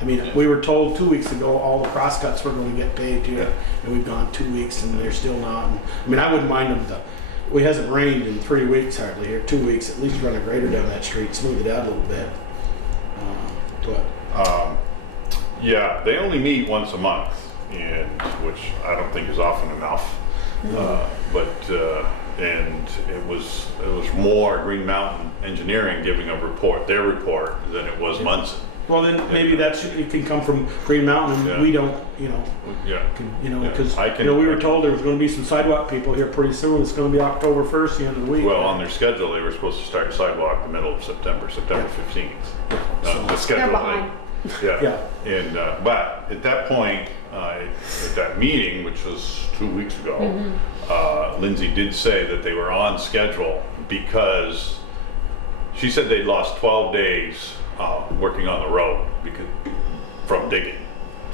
I mean, we were told 2 weeks ago all the crosscuts were going to get paved here, and we've gone 2 weeks and they're still not. I mean, I wouldn't mind them it hasn't rained in 3 weeks hardly here, 2 weeks, at least run a grader down that street, smooth it out a little bit. Yeah, they only meet once a month, which I don't think is often enough. And it was more Green Mountain Engineering giving a report, their report, than it was Munson. Well, then maybe it can come from Green Mountain, and we don't, Yeah. because, I can- we were told there was gonna be some sidewalk people here pretty soon. It's gonna be October 1st, the end of the week. Well, on their schedule, they were supposed to start sidewalk the middle of September 15th. The schedule. They're behind. Yeah. And, but at that point, at that meeting, which was 2 weeks ago, Lindsay did say that they were on schedule because she said they'd lost 12 days working on the road from digging.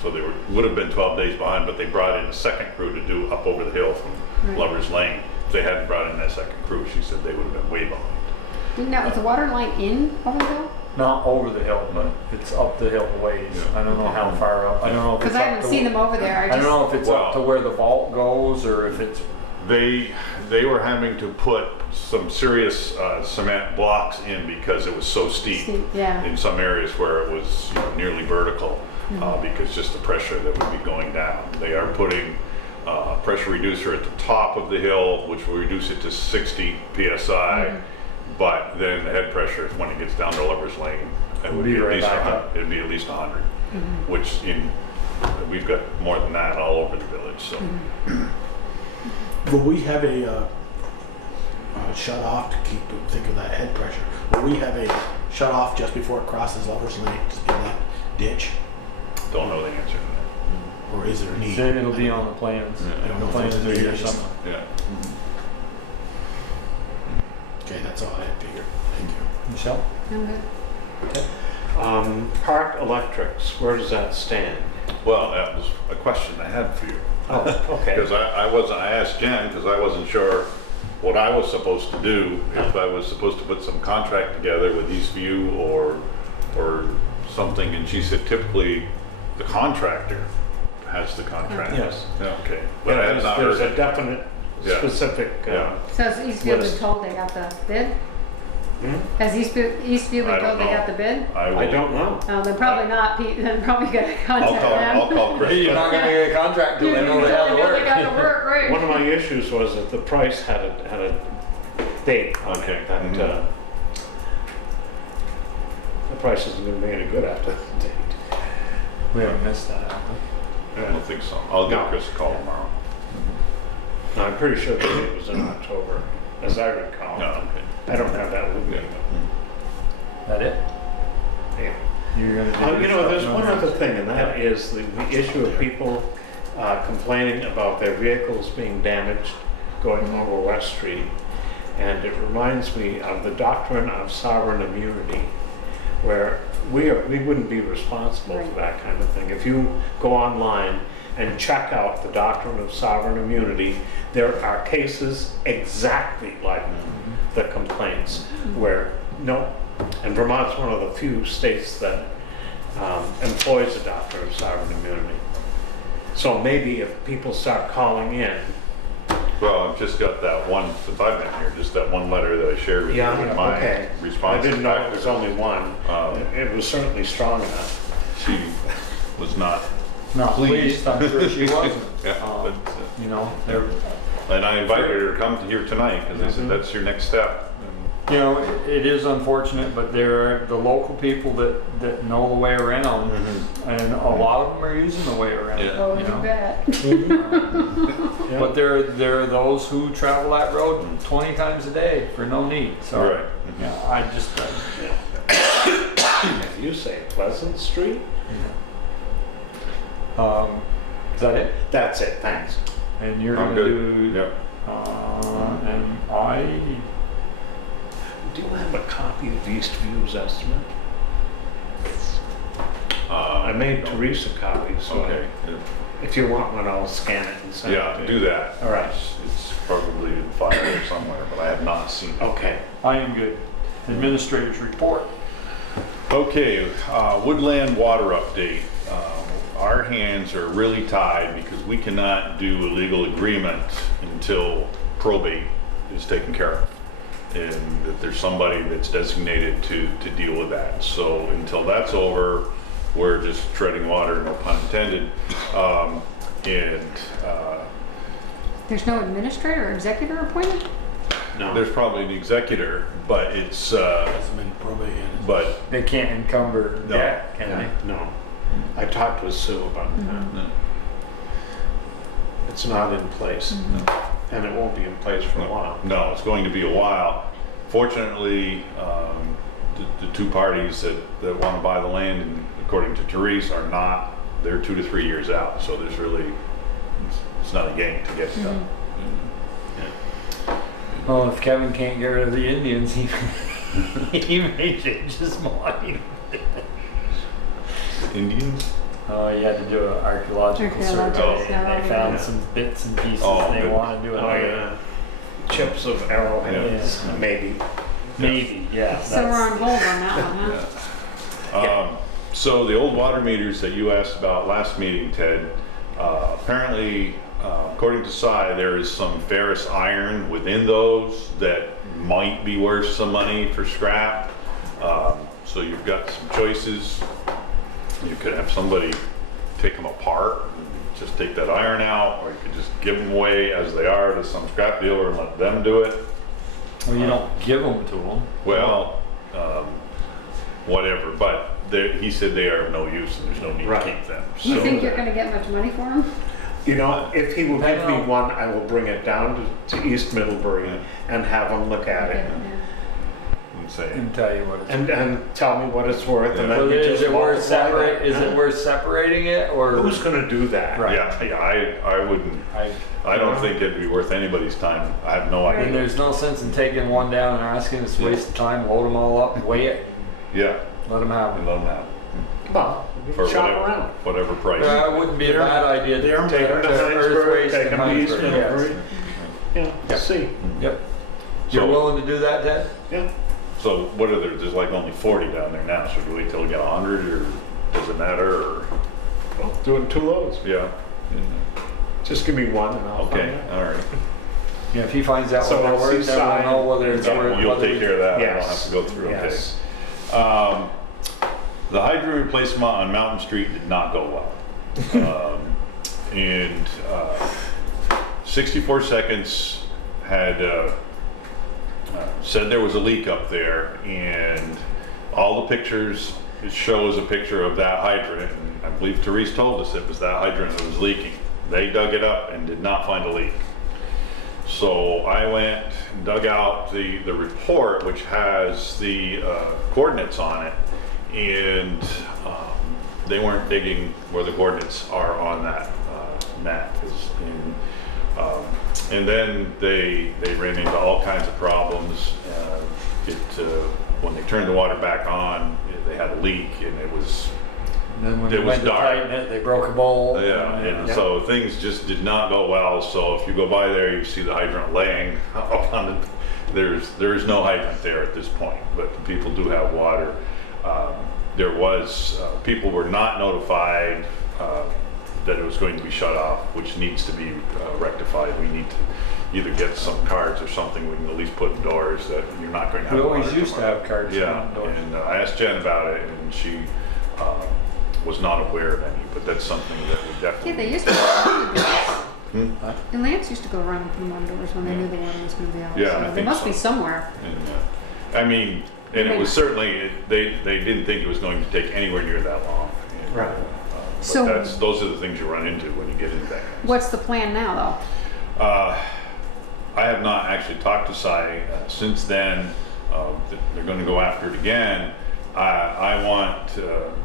So they would have been 12 days behind, but they brought in a second crew to do up over the hill from Lover's Lane. If they hadn't brought in that second crew, she said they would have been way behind. Now, is the water line in over the hill? not over the hill, but it's up the hill a ways. Yeah. I don't know how far up. I don't know if Because it's I up haven't to, seen them over there. I don't know if it's up to Well- where the vault goes or if it's, They were having to put some serious cement blocks in because it was so steep Yeah. in some areas where it was nearly vertical because just the pressure that would be going down. They are putting a pressure reducer at the top of the hill, which will reduce it to 60 psi, but then the head pressure when it gets down to Lover's Lane, it would be at right least back up. it'd be at least 100, which we've got more than that all over the village. So. Will we have a shut off to think of that head pressure? Will we have a shut off just before it crosses Lover's Lane, just in that ditch? Don't know the answer to Or is there a need? then it'll be on the plans. Yeah. I don't The know if plans it's are here needed. somewhere. that. Yeah. Okay, that's all I had, Peter. Thank you. Michelle? I'm good. Park electrics, where does that stand? Well, that was a question I had for you. Oh, okay. Because I asked Jen because I wasn't sure what I was supposed to do, if I was supposed to put some contract together with Eastview or something, and she said typically the contractor has the contract. Yes. Yeah, okay. But I have not There's heard a it. definite Yeah. specific, Yeah. So has Eastview been List. told they got the bid? Hmm? Has Eastview I been don't told they know. got the bid? I don't know. Oh, then probably not, Pete. Then probably gotta I'll contact them. call Chris. You're not gonna get a contract till You they know they have told to them they work. got the work, right? One of my issues was that the price had a date on Okay. it, that the price isn't gonna be any good after the date. We haven't missed that, have we? I don't think so. I'll give No. Chris a call tomorrow. No, I'm pretty sure the date was in October, as I recall. No, okay. I don't have that with me. That it? Yeah. You're gonna do You this know, up there's one north? other thing, and that is the issue of people complaining about their vehicles being damaged going over West Street. And it reminds me of the doctrine of sovereign immunity, where we wouldn't be responsible for that kind of thing. If you go online and check out the doctrine of sovereign immunity, there are cases exactly like the complaints where and Vermont's one of the few states that employs the doctrine of sovereign immunity. So maybe if people start calling in. Well, I've just got that one, since I've been here, just that one letter that I shared with you with my okay. response. I didn't know it back was to her. only one. It was certainly strong enough. She was not Not pleased. pleased, I'm sure she wasn't. Yeah, Um, but, You know, they're, and I invited her to come to here tonight because I said, that's your next step. you know, it is unfortunate, but there are the local people that know the way around, and a lot of them are using the way around. Yeah. Oh, you you know? bet. But there are those who travel that road 20 times a day for no need. So, Right. yeah, I just, If you say Pleasant Street, is that it? that's it, thanks. And you're I'm gonna good. do, Yep. and I, Do you have a copy of Eastview's estimate? I made no. Teresa copies, so Okay. if you want one, I'll scan it and send it Yeah, to you. do that. All right. It's probably in the file here somewhere, but I have not seen it. Okay. I am good. Administrator's report. Okay, woodland water update. Our hands are really tied because we cannot do a legal agreement until probate is taken care of. And that there's somebody that's designated to deal with that. So until that's over, we're just treading water, no pun intended. There's no administrator or executor appointed? No. There's probably an executor, but it's, Hasn't been probate yet. but They can't encumber No. debt, can they? No. I talked with Sue about that. It's not in place. And it won't be in place for a while. no, it's going to be a while. Fortunately, the two parties that want to buy the land, and according to Therese, are not, they're 2 to 3 years out. So there's really, it's not a game to get it done. Well, if Kevin can't get rid of the Indians, he may change his mind. Indians? He had to do an archaeological survey. Archaeological, And they found yeah. some bits and pieces Oh, they good. want to do it. Oh, yeah. Chips of arrowheads, maybe. Maybe, yeah. So we're on hold on that one, huh? So the old water meters that you asked about last meeting, Ted, apparently, according to SI, there is some ferrous iron within those that might be worth some money for scrap. So you've got some choices. You could have somebody take them apart and just take that iron out, or you could just give them away as they are to some scrap dealer and let them do it. Well, you don't give them to them. Well, whatever, but he said they are of no use and there's no need Right. to keep them. You So- think you're gonna get much money for them? You know, if he will I give me know. one, I will bring it down to East Middlebury and have him look at it I'm saying, And tell you what it's. and tell me what it's worth, and Yeah. then Well, you is just it worth multiply that. Is it worth separating it, or? Who's gonna do that? Right. yeah, I wouldn't, I don't think it'd be worth anybody's time. I have no And idea. there's no sense in taking one down and asking, it's a waste of time, load them all up, weigh it, Yeah, let them have and it. let them have it. Well, you For can shop whatever, around. whatever price. It wouldn't be a bad idea to Take them to earth Heinsberg, waste take and them to East Heinsberg, Middlebury. yes. Yeah, see, Yep. You're So- willing to do that, Ted? yeah. So what are there, there's like only 40 down there now, so do we wait till we get 100 or does it matter or, Well, doing 2 loads. yeah? Just give me one and I'll Okay, find out. all right. Yeah, if he finds out So what they're once worth, he's then we'll signed- know whether it's worth. You'll whether take we- care of that, I don't have Yes. to go through, okay. Yes. The hydrant replacement on Mountain Street did not go well. And 64 Seconds had said there was a leak up there, and all the pictures, it shows a picture of that hydrant, and I believe Therese told us it was that hydrant that was leaking. They dug it up and did not find a leak. So I went and dug out the report, which has the coordinates on it, and they weren't digging where the coordinates are on that map. And then they ran into all kinds of problems. When they turned the water back on, they had a leak, and it was Then when It they was went to dark. tighten it, they broke a bowl. yeah, and Yeah. so things just did not go well. So if you go by there, you see the hydrant laying up on the. There's no hydrant there at this point, but people do have water. There was people were not notified that it was going to be shut off, which needs to be rectified. We need to either get some cards or something we can at least put indoors that you're not going to have. We always water used to tomorrow. have cards Yeah, indoors. and I asked Jen about it, and she was not aware of any, but that's something that we Yeah, definitely. they used to go around the Hmm? doors. And Lance used to go around and put them on doors when they knew the water was gonna be out. Yeah, I So They think must so. be somewhere. And, I mean, and it was certainly, they didn't think it was going to take anywhere near that long. And, Right. So- But those are the things you run into when you get into that. What's the plan now, I have not actually talked to Cy since then. They're going to go after it again. I want,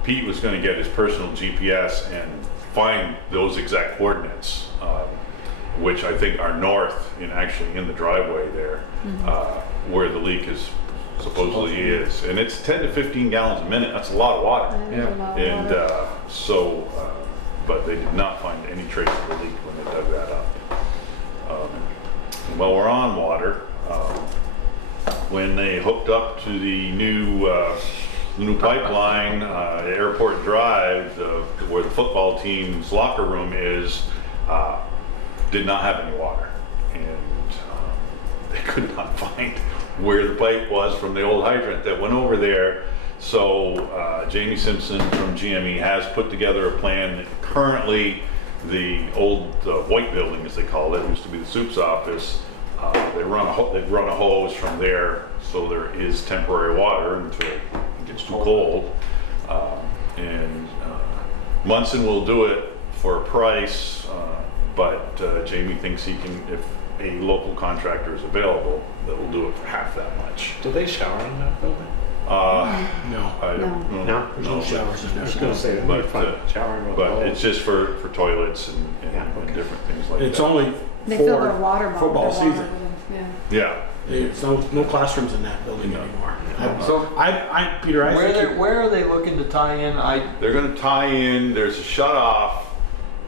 Pete was going to get his personal GPS and find those exact coordinates, which I think are north and actually in the driveway there, where the leak is supposedly is. And it's 10 to 15 gallons a minute. That's a lot of water. though? Yeah. And but they did not find any trace of the leak when they dug that up. And while we're on water, when they hooked up to the new pipeline, Airport Drive, where the football team's locker room is, did not have any water. And they could not find where the pipe was from the old hydrant that went over there. So Jamie Simpson from GME has put together a plan. Currently, the old white building, as they call it, used to be the soup's office. They run a hose from there, so there is temporary water until it gets too cold. And Munson will do it for a price, but Jamie thinks he can, if a local contractor is available, that will do it for half that much. Do they shower in that building? No. I don't know. No? There's no showers in I there. was gonna say, that'd be But, fun, showering with But the it's just for toilets and Yeah, okay. different things like that. It's only They fill for their water bottle. football their water season. with them, Yeah, There's no classrooms in that building No. anymore. So Peter, I think where are they looking to tie in? they're gonna tie in, there's a shut off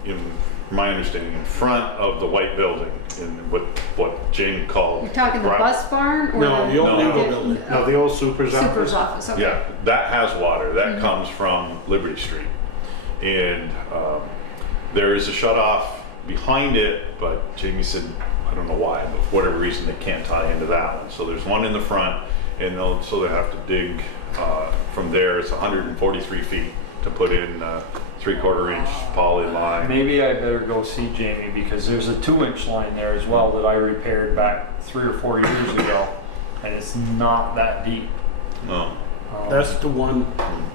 in my understanding, in front of the white building, in what Jamie called. You're talking the gra- bus barn or No, the old No. Eagle building. No, the old super's Super's office. office, okay. Yeah, that has water. That comes from Liberty Street. And there is a shut off behind it, but Jamie said, I don't know why, but for whatever reason, they can't tie into that one. So there's one in the front, and so they have to dig from there. It's 143 feet to put in 3/4 inch poly line. Maybe I better go see Jamie because there's a 2-inch line there as well that I repaired back 3 or 4 years ago, and it's not that deep. No. That's the one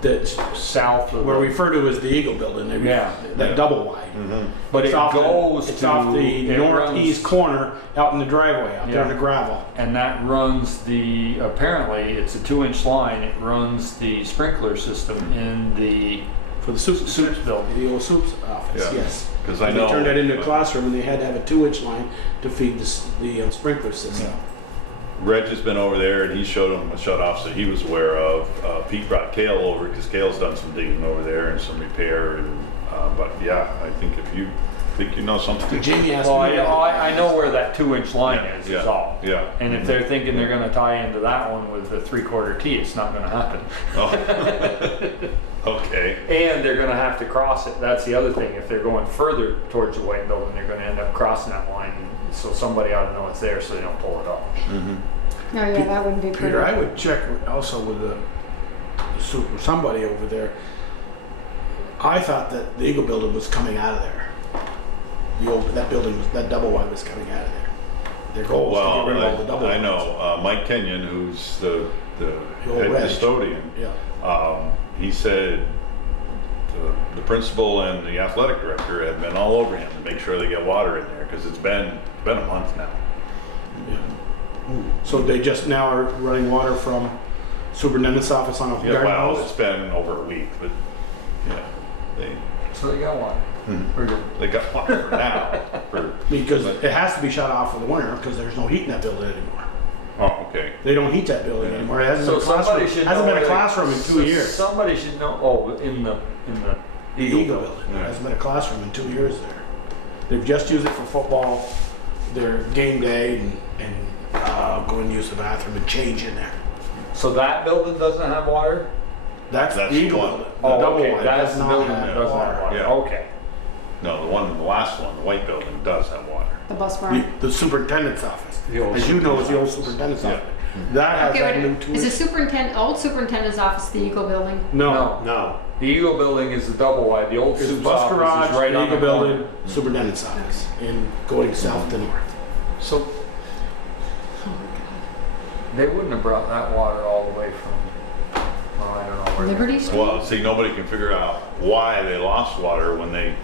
that's South of where we refer to as the Eagle building. Yeah. That double wide. but it goes It's to off the it northeast corner out in the driveway, out there in Yeah. the gravel. runs, and that runs the apparently it's a 2-inch line. It runs the sprinkler system in the For the soups building. the old soups office, Yeah. yes. Because I They know. turned that into a classroom and they had to have a 2-inch line to feed the sprinkler system. Reg has been over there and he showed him a shut offs that he was aware of. Pete brought Kale over because Kale's done some digging over there and some repair. And, but yeah, I think if you think you know something. Jamie asked Well, me. I know where that 2-inch line is. Is Yeah, all. yeah. And if they're thinking they're going to tie into that one with the 3/4 T, it's not going to happen. Oh. Okay. And they're going to have to cross it. That's the other thing. If they're going further towards the white building, they're going to end up crossing that line. So somebody ought to know it's there so they don't pull it off. Oh, yeah, that wouldn't be pretty. Peter, I would check also with the somebody over there. I thought that the Eagle building was coming out of there. That building, that double wide was coming out of there. Their goal was to Well, get rid of all the double I wides. know Mike Kenyon, who's the old head Reg. custodian. Yeah. He said the principal and the athletic director have been all over him to make sure they get water in there because it's been a month now. Yeah. So they just now are running water from superintendent's office on a Yeah, garden well, hose? it's been over a week, but yeah, So they got one. We're good. they got water for now. Because it has to be shut off for the winter because there's no heat in that building anymore. Oh, okay. They don't heat that building anymore. It hasn't So been a classroom, somebody should hasn't know been a where- classroom in 2 so years. Somebody should know. Oh, in the The Eagle building. Yeah. There hasn't been a classroom in 2 years there. They've just used it for football, their game day, and go and use the bathroom and change in there. So that building doesn't have water? That's the That's Eagle one. building. Oh, double okay. wide That's does the not building have that doesn't have water. Yeah. Okay. No, the last one, the white building does have water. The bus barn. The superintendent's office. The old As you know, is the old superintendent's superintendent's Yeah. office. That has Okay, that wait, new is the 2-inch. old superintendent's office the Eagle building? No. No. The Eagle building is the double wide. The old It's the Soup's bus office garage, is right the on Eagle the corner. building, superintendent's office, and going south to north. So they wouldn't have brought that water all the way from, well, I don't know where. Liberty Street? Well, see, nobody can figure out why they lost water when they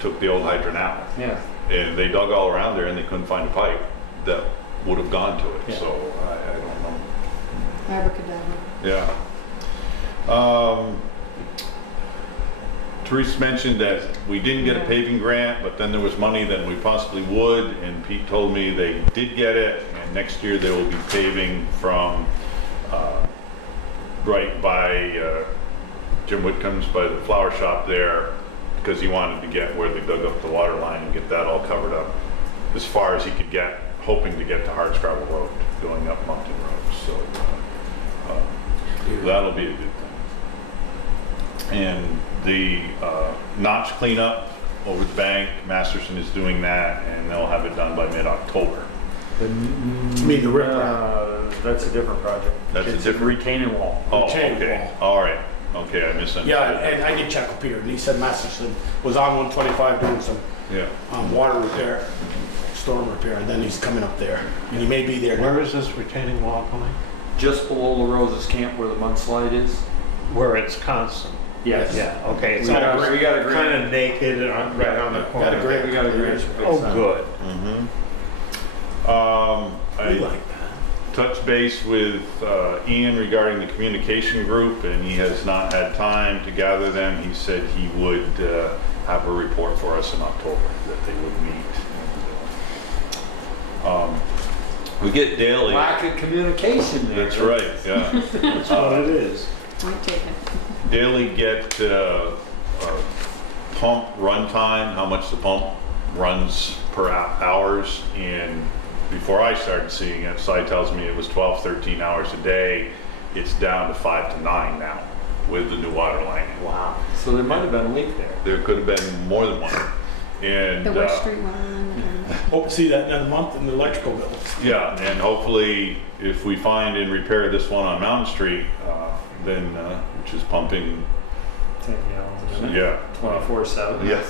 took the old hydrant out. Yeah. And they dug all around there and they couldn't find a pipe that would have gone to it. Yeah. So I don't know. Abracadabra. Yeah. Therese mentioned that we didn't get a paving grant, but then there was money that we possibly would, and Pete told me they did get it, and next year they will be paving from right by Jim Whitcomb's, by the flower shop there, because he wanted to get where they dug up the water line and get that all covered up as far as he could get, hoping to get to Hardscrabble Road, going up Mountain Road. So that'll be a good thing. And the notch cleanup over the bank, Masterson is doing that, and they'll have it done by mid-October. I mean, the riprap. That's a different project. That's a It's different- retaining wall. Oh, Retaining okay, all right, okay, I misunderstood. Yeah, and I did check with Peter, and he said Masterson was on 125 doing some Yeah, water repair, storm repair, and then he's coming up there, and he may be there. Where is this retaining wall going? Just below the Roses camp where the mudslide is. Where it's constant. Yes. Yeah, okay. We got a grant. Kind of naked and right on the corner. Got a grant. We got a grant. to fix Oh, that. good. I like that. touched base with Ian regarding the communication group, and he has not had time to gather them. He said he would have a report for us in October, that they would meet. We get daily. Lack of communication there. That's right, yeah. That's what it is. Point taken. Daily get pump runtime, how much the pump runs per hours, and before I started seeing it, Cy tells me it was 12, 13 hours a day. It's down to 5 to 9 now with the new water line. Wow. So there might have been a leak there. There could have been more than one. And The West Street one. Hope to see that in another month in the electrical bill. yeah, and hopefully if we find and repair this one on Mountain Street, then, which is pumping, 10 gallons a minute. yeah. 24/7. Yeah.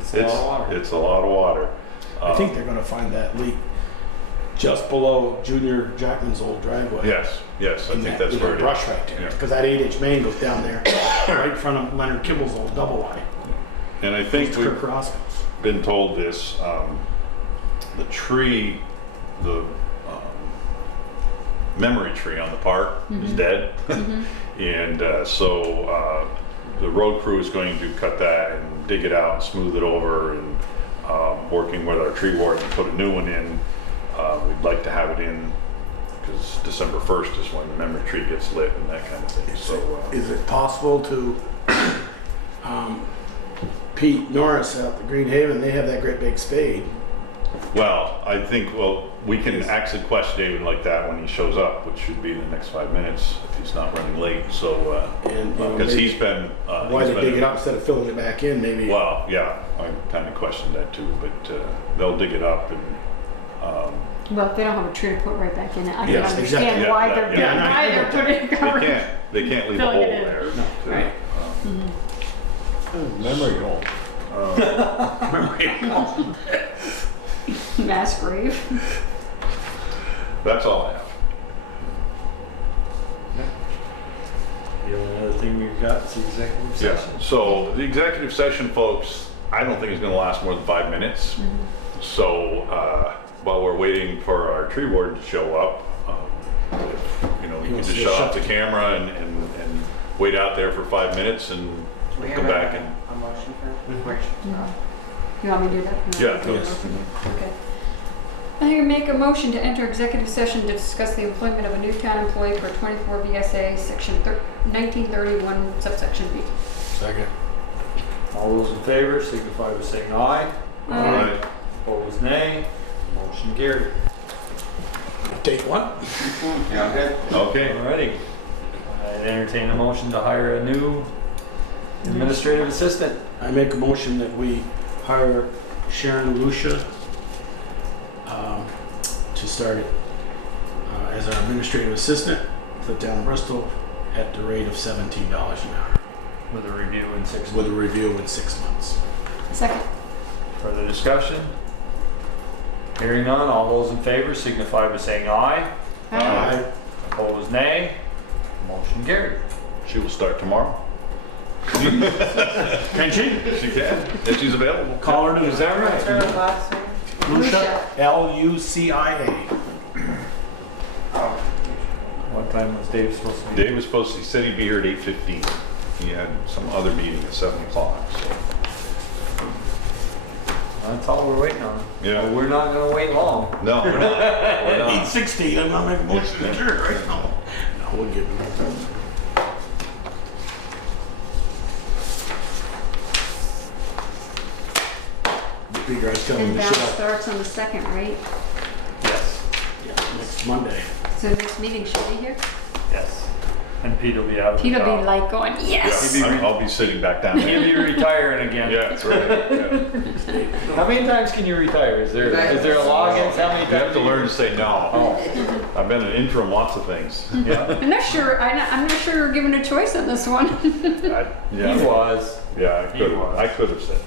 It's a lot of water. It's a lot of water. I think they're gonna find that leak just below Junior Jackman's old driveway. Yes, yes, I In think that that's where little it is. brush right there, Yeah. because that 8-inch main goes down there, right in front of Leonard Kibble's old double line. And I think It's we've Kirk Roscoe's. been told this, the tree, the memory tree on the park is dead. And so the road crew is going to cut that and dig it out and smooth it over, and working with our tree warden to put a new one in. We'd like to have it in because December 1st is when the memory tree gets lit and that kind of thing. So Is it possible to, Pete Norris out the Green Haven, they have that great big spade. well, I think, we can actually question David like that when he shows up, which should be in the next 5 minutes if he's not running late. So, And, because he's been, Why they dig it up instead of filling it back in, maybe? well, yeah, I kind of questioned that too, but they'll dig it up and, Well, if they don't have a tree to put right back in it, I can Yes, understand exactly. why Yeah, they're, yeah, yeah. why they're putting cover. they can't leave a Filling hole it in. there. Right. Memory hole. Mass grave. That's all I have. The only other thing we've got is the executive Yeah, session. so the executive session, folks, I don't think it's gonna last more than 5 minutes. So, while we're waiting for our tree warden to show up, if, you He can wants just to shut shut off the camera and wait out there for 5 minutes and Do we we'll have come back and, a motion for which? You want me to do that? yeah, no, Yes. Okay. I make a motion to enter executive session to discuss the employment of a new town employee for 24 VSA section 1931 subsection B. Second. All those in favor signify by saying aye. all right. Opposed, nay. Motion carried. Take one. Okay, Alrighty. I entertain a motion to hire a new administrative assistant. I make a motion that we hire Sharon Lucia to start it as our administrative assistant for the town of Bristol at the rate of $17 an hour With a review in 6 with months. a review in 6 months. Second. Further discussion? Hearing none, all those in favor signify by saying aye. Aye. Opposed, nay. Motion carried. she will start tomorrow. Can she? She can, if she's available. Call her to, is that What's her right? last name? Lucia, Lucia. Oh, What time was Dave supposed to be? Dave was supposed to, he said he'd be here at 8:15. He had some other meeting at 7 o'clock, so. That's all we're waiting on. Yeah. Well, we're not gonna wait long. No, we're not. We're not. 8:16, I'm not making a motion to adjourn right now. No, we'll give him. Figure I was telling And him to that shut up. starts on the 2nd, right? Yes, Yeah, next Monday. So next meeting should be here? yes. And Pete will be out. of the Pete'll be job. like going, yes! Yeah, I'll be sitting back down He'll there. be retiring again. Yeah, that's right. Yeah. How many times can you retire? Is there a law against how many You times? have to learn to say no. Oh, I've been an interim lots of things. yeah. I'm not sure you're given a choice on this one. He Yeah, was. yeah, I could have said.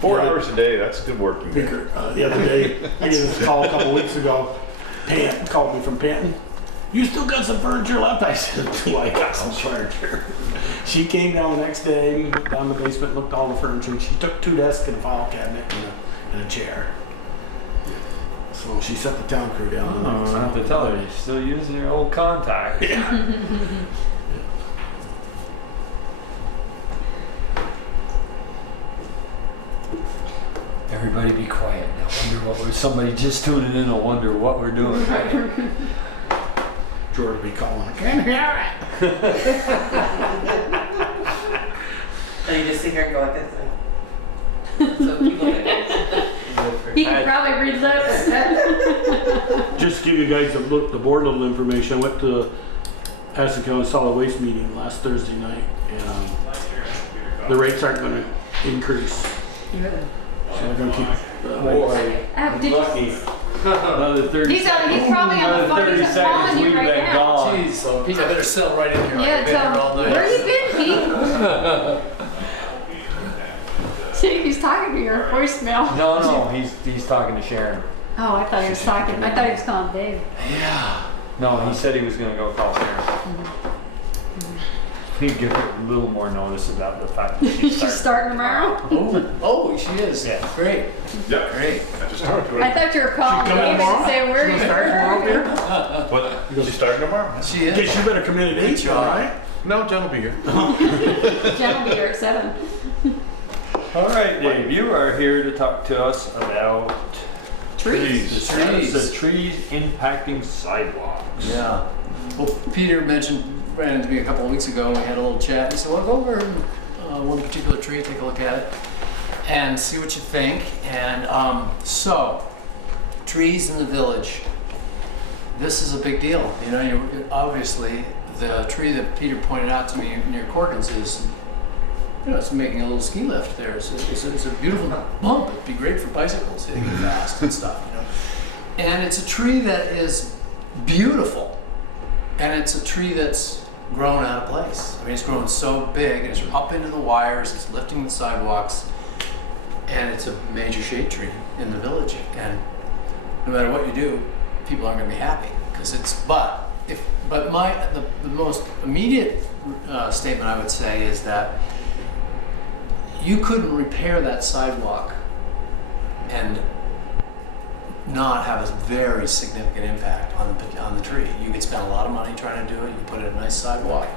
4 hours a day, that's good working. day. Figure, the other day, I gave this call a couple weeks ago. Pam called me from Panton. You still got some furniture left? I said, do I got some furniture? She came down the next day, went down the basement, looked at all the furniture, and she took 2 desks and a file cabinet and a chair. So she set the town crew down. Oh, I have to tell her, you're still using your old contact. Yeah. Everybody be quiet. I wonder what we're, somebody just tuning in will wonder what we're doing. George will be calling. I can't hear it. and you just sit here and go like this. So people think He can probably read lips. Just to give you guys the board little information, I went to Madison County Solid Waste meeting last Thursday night, and the rates aren't gonna increase. So we're gonna keep. Did- Another 30 He's probably on the phone. He's calling you right now. gone. So Pete, I better settle right in here. Yeah, I've been here all so night. where you been, Pete? See, he's talking to your voicemail. No, he's talking to Sharon. Oh, I thought he was talking. I thought he was calling Dave. Yeah. No, he said he was gonna go call Sharon. He'd give her a little more notice about the fact that She's starting tomorrow. Oh, she is. Yeah. Great. Yeah. Great. I just talked to her. I thought you were calling David to say where you were. What? She's starting tomorrow? She is. Guess you better come in at 8, all right? No, Jen will be here. Jen will be here at 7. All right, Dave, you are here to talk to us about Trees. the trees impacting sidewalks. Yeah. Well, Peter ran into me a couple of weeks ago and we had a little chat. He said, well, go over one particular tree, take a look at it and see what you think. And so, trees in the village. This is a big deal. You know, obviously the tree that Peter pointed out to me near Corkins is, you know, it's making a little ski lift there. It's a beautiful bump. It'd be great for bicycles hitting it fast and stuff, you know. And it's a tree that is beautiful. And it's a tree that's grown out of place. I mean, it's grown so big, and it's up into the wires, it's lifting the sidewalks, and it's a major shade tree in the village. And no matter what you do, people aren't going to be happy because it's. But the most immediate statement I would say is that you couldn't repair that sidewalk and not have a very significant impact on the tree. You could spend a lot of money trying to do it. You could put in a nice sidewalk.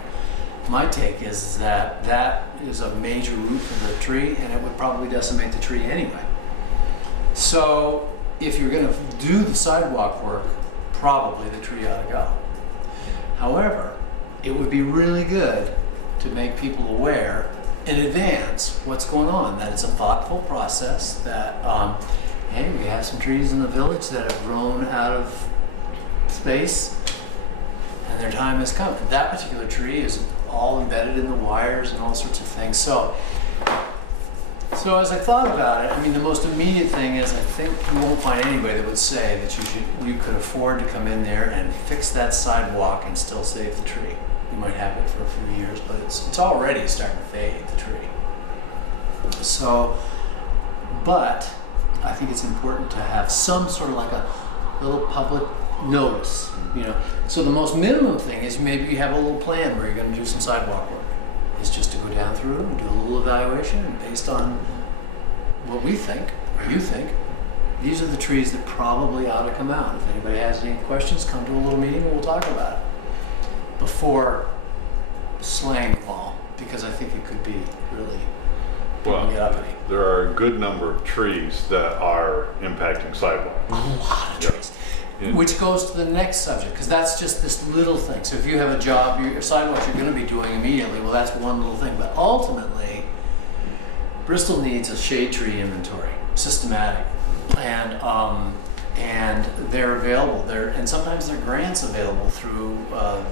My take is that that is a major root for the tree, and it would probably decimate the tree anyway. So if you're going to do the sidewalk work, probably the tree ought to go. However, it would be really good to make people aware in advance what's going on, that it's a thoughtful process, that hey, we have some trees in the village that have grown out of space and their time has come. That particular tree is all embedded in the wires and all sorts of things. So as I thought about it, I mean, the most immediate thing is I think you won't find anybody that would say that you could afford to come in there and fix that sidewalk and still save the tree. You might have it for a few years, but it's already starting to fade, the tree. So, but I think it's important to have some sort of like a little public notice, you know. So the most minimum thing is maybe you have a little plan where you're going to do some sidewalk work. It's just to go down through and do a little evaluation, and based on what we think, or you think, these are the trees that probably ought to come out. If anybody has any questions, come to a little meeting and we'll talk about it before slaying them all, because I think it could be really Well, get uppity. there are a good number of trees that are impacting sidewalks. A lot of trees. Yeah. Which goes to the next subject, because that's just this little thing. So if you have a job, your sidewalks you're going to be doing immediately, well, that's one little thing. But ultimately, Bristol needs a shade tree inventory, systematic, and they're available. And sometimes there are grants available through the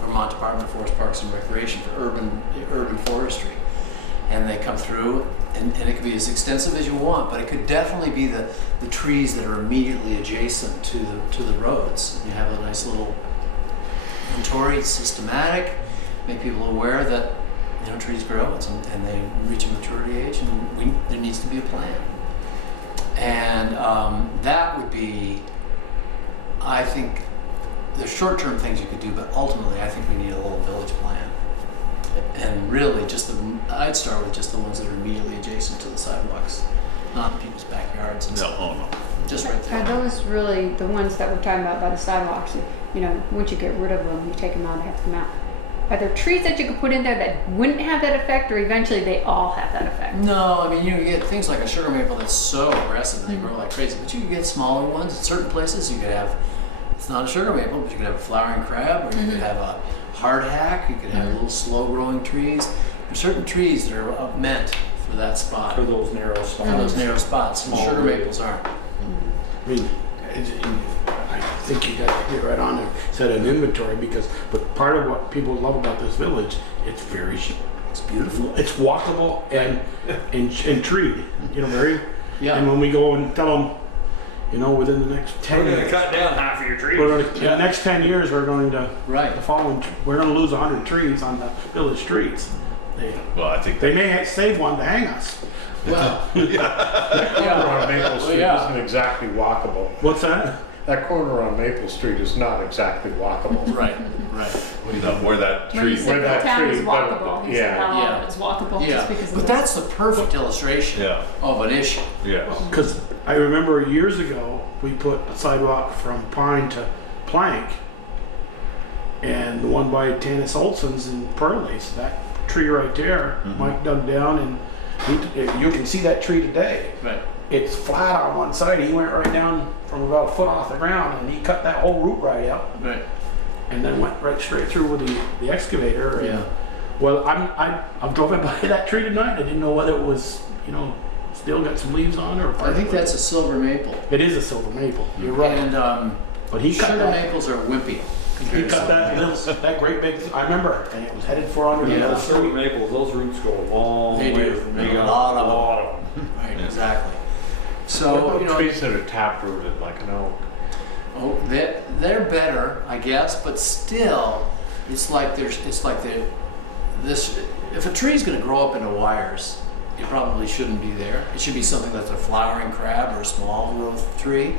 Vermont Department of Forest Parks and Recreation for urban forestry. And they come through, and it could be as extensive as you want, but it could definitely be the trees that are immediately adjacent to the roads. You have a nice little inventory, systematic, make people aware that, you know, trees grow and they reach a maturity age, and there needs to be a plan. And that would be, I think, the short-term things you could do, but ultimately I think we need a little village plan. And really, I'd start with just the ones that are immediately adjacent to the sidewalks, not in people's backyards and No, stuff. oh no. Just right Are there. those really the ones that we're talking about by the sidewalks? You know, once you get rid of them, you take them out, they have to come out. Are there trees that you could put in there that wouldn't have that effect, or eventually they all have that effect? No, I mean, you get things like a sugar maple that's so aggressive and they grow like crazy, but you can get smaller ones. In certain places, you could have, it's not a sugar maple, but you could have a flowering crab, or you could have a hardhack, you could have little slow growing trees. There's certain trees that are meant for that spot, For those narrow for spots. those narrow spots, and sugar maples aren't. I mean, I think you got to get right on there, set an inventory but part of what people love about this village, it's very, It's beautiful. it's walkable and treed, you know, very. Yeah. And when we go and tell them, you know, within the next 10 We're gonna years, cut down half of your trees. in the next 10 years, we're going to, Right. we're going to lose 100 trees on the village streets. Well, I think They may save one to hang us. Well, That corner on Maple Street yeah. isn't exactly walkable. What's that? That corner on Maple Street is not exactly walkable. right, right. you know, where that When you tree. said Where the that town is tree, but- walkable, he said yeah. not all Yeah. of it's walkable Yeah, just because of but the- that's the perfect illustration Yeah. of an issue. Yes. Because I remember years ago, we put a sidewalk from Pine to Plank, and the one by Tanis Olson's in Pearlie's, that tree right there, Mike dug down, and you can see that tree today. Right. It's flat on one side. He went right down from about a foot off the ground, and he cut that whole root right out, Right. and then went right straight through with the excavator. And, Yeah. well, I'm driving by that tree tonight. I didn't know whether it was, you know, still got some leaves on or. I think that's a silver maple. It is a silver maple. You're right. And But he cut sugar that. maples are wimpy. He compared to cut that silver little, that great big. I remember, and it was headed for under Yeah. the Those silver street. maples, those roots go a long They way. do. from They me. got a lot of them. lot of them. Right, exactly. What So, about you know, trees that are tap rooted like an oak? oh, they're better, I guess, but still, it's like this. If a tree's going to grow up into wires, it probably shouldn't be there. It should be something that's a flowering crab or a small growth tree.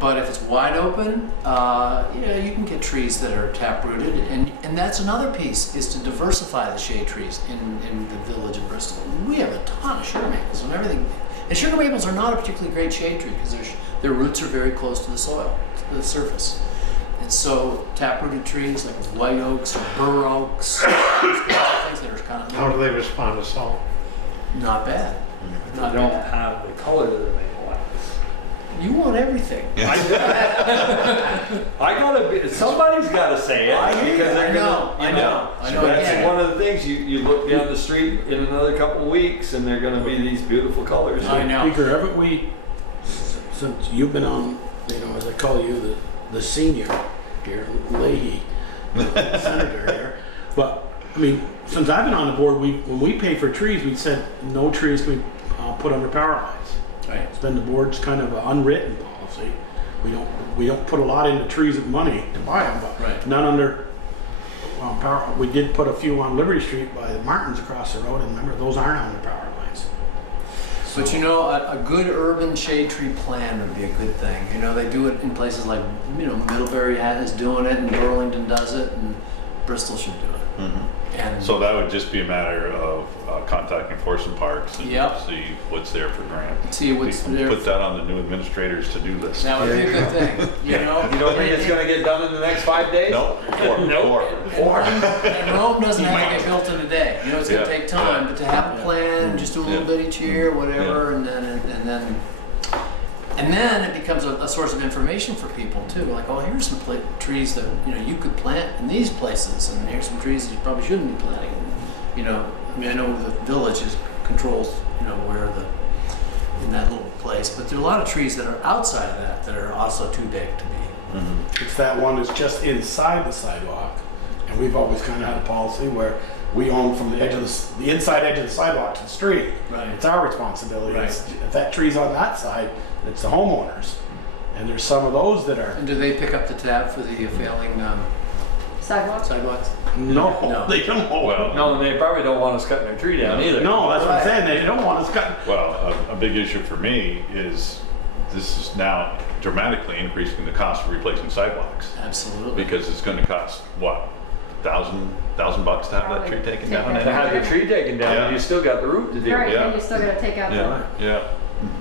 But if it's wide open, you know, you can get trees that are tap rooted, and that's another piece is to diversify the shade trees in the village of Bristol. We have a ton of sugar maples and everything, and sugar maples are not a particularly great shade tree because their roots are very close to the soil, to the surface. And so tap rooted trees like white oaks or bur oaks, things that are kind How of do they respond to salt? not bad. They Not don't bad. have the color that they want. You want everything. I gotta be, somebody's gotta say it. Because they're gonna, I you know. That's Yeah. one of the things, you look down the street in another couple of weeks and they're gonna be these beautiful colors. I know. Speaker, haven't we, since you've been on, you know, as I call you, the senior here, Leahy, the senator here, but I mean, since I've been on the board, when we pay for trees, we said no trees can be put under power lines. Right. It's been the board's kind of an unwritten policy. We don't put a lot into trees with money to buy them, but Right. none under power. We did put a few on Liberty Street by the Martins across the road, and remember those aren't under power lines. But you know, a good urban shade tree plan would be a good thing. You know, they do it in places like, you know, Middlebury is doing it, and Burlington does it, and Bristol should do it. And So that would just be a matter of contacting Forest and Parks and Yep. see what's there for grant. see what's We there. Put that on the new administrator's to-do list. That would be a good thing. You know, You don't think it's gonna get done in the next 5 days? No, four. And Rome doesn't have to get built in a day. You know, it's gonna Yeah, take time, yeah. but to have a plan, just do a little Yeah. bit each year, whatever, and then it becomes a source of information for people too. Like, oh, here's some trees that you could plant in these places, and here's some trees that you probably shouldn't be planting. You know, I mean, I know the village controls where in that little place, but there are a lot of trees that are outside of that are also too big to be. It's that one that's just inside the sidewalk, and we've always kind of had a policy where we own from the edge of the inside edge of the sidewalk to the street. Right. It's our responsibility. Right. If that tree's on that side, it's the homeowners. And there's some of those that are And do they pick up the tab for the failing Sidewalks? sidewalks? no, they don't. Well, No, and they probably don't want us cutting their tree down either. No, that's what I'm saying. They don't want us cutting. well, a big issue for me is this is now dramatically increasing the cost of replacing sidewalks Absolutely. because it's going to cost what, $1,000 bucks to have that tree taken Take down. that To have the tree taken down, Yeah. and you still got the root to deal Right, with. Yeah. and you still gotta take out the, Yeah, yeah.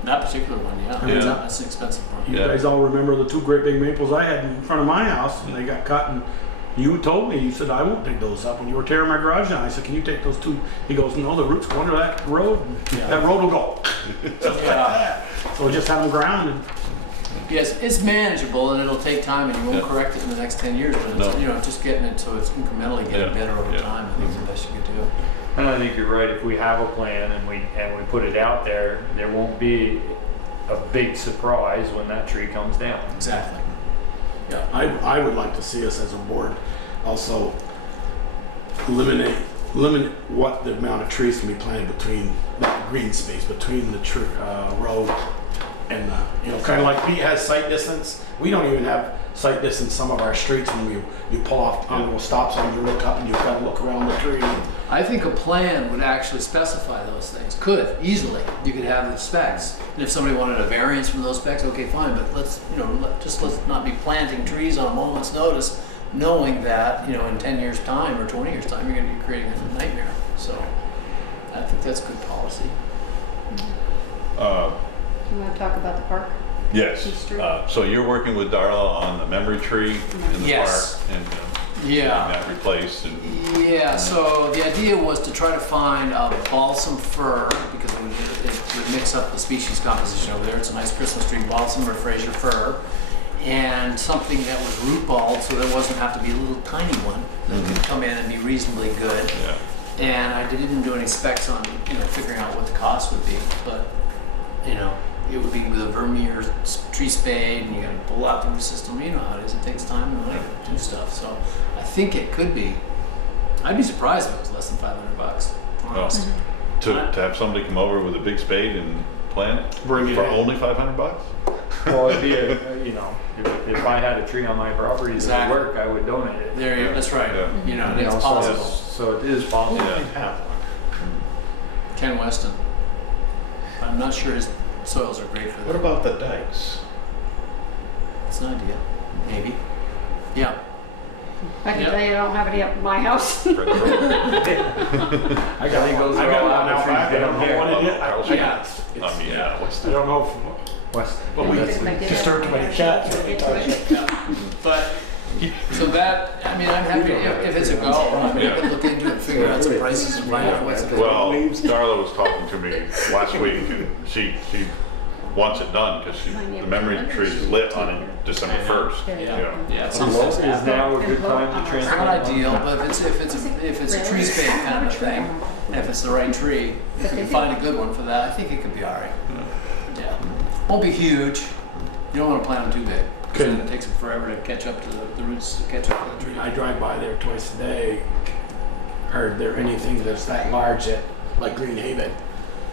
That particular one, yeah. Yeah. That's an expensive one. You Yeah. guys all remember the two great big maples I had in front of my house, and they got cut. And you told me, you said, I won't dig those up when you were tearing my garage down. I said, can you take those two? He goes, no, the roots go under that road. And Yeah. that road will go. Just like that. So just have them grounded. Yes, it's manageable and it'll take time and you won't Yeah. correct it in the next 10 years, but it's, No. just getting it so it's incrementally getting Yeah. better over Yeah. time, I think is the best you could do. And I think you're right, if we have a plan and we put it out there, there won't be a big surprise when that tree comes down. Exactly. Yeah, I would like to see us as a board also limit what the amount of trees can be planted between that green space, between the road and the, you know, kind of like Pete has sight distance. We don't even have sight distance some of our streets when you pull off on a stop sign, you look up and you've got to look around the tree. I think a plan would actually specify those things. Could, easily. You could have the specs. And if somebody wanted a variance from those specs, okay, fine, but let's not be planting trees on a moment's notice, knowing that, you know, in 10 years' time or 20 years' time, you're going to be creating a nightmare. So I think that's good policy. You want to talk about the park? Yes. East Street? So you're working with Darla on the memory tree in the Yes. park and Yeah. getting that replaced and Yeah, so the idea was to try to find a balsam fir, because it would mix up the species composition over there. It's a nice Christmas tree, balsam or Fraser fir, and something that was root balled, so there wasn't have to be a little tiny one that could come in and be reasonably good. yeah. And I didn't do any specs on, you know, figuring out what the cost would be, but, you know, it would be with a Vermeer tree spade, and you gotta pull out the root system. You know how it is. It takes time and money to do stuff. So I think it could be. I'd be surprised if it was less than $500. Honest. To have somebody come over with a big spade and plant it Bring it for in. only $500? Well, it'd be you know, if I had a tree on my property that Exactly. would work, I would donate it. There you go. That's right. Yeah. You know, You know, it's so possible. so it is possible. Yeah. You have one. Ken Weston. I'm not sure his soils are great for What that. about the dikes? It's an idea. Maybe. Yeah. I can Yep. tell you I don't have any up at my house. I got one out back. I don't know what it is. I mean, what's I don't know West. but we disturbed my cat. But so that, I mean, I'm happy if it's a go. I mean, I could look into it, figure out some prices and find out what's Well, Darla was talking to me last week and she wants it done because the memory tree is lit on December 1st. Yeah. Yeah. Is Sometimes now a good time to it's transplant? not ideal, but if it's a tree spade kind of a thing, and if it's the right tree, if we can find a good one for that, I think it could be all right. Yeah. Won't be huge. You don't want to plant them too big. Because then it takes them forever to catch up to the roots to catch up to the tree. I drive by there twice a day. Are there anything that's that large that, like Green Haven?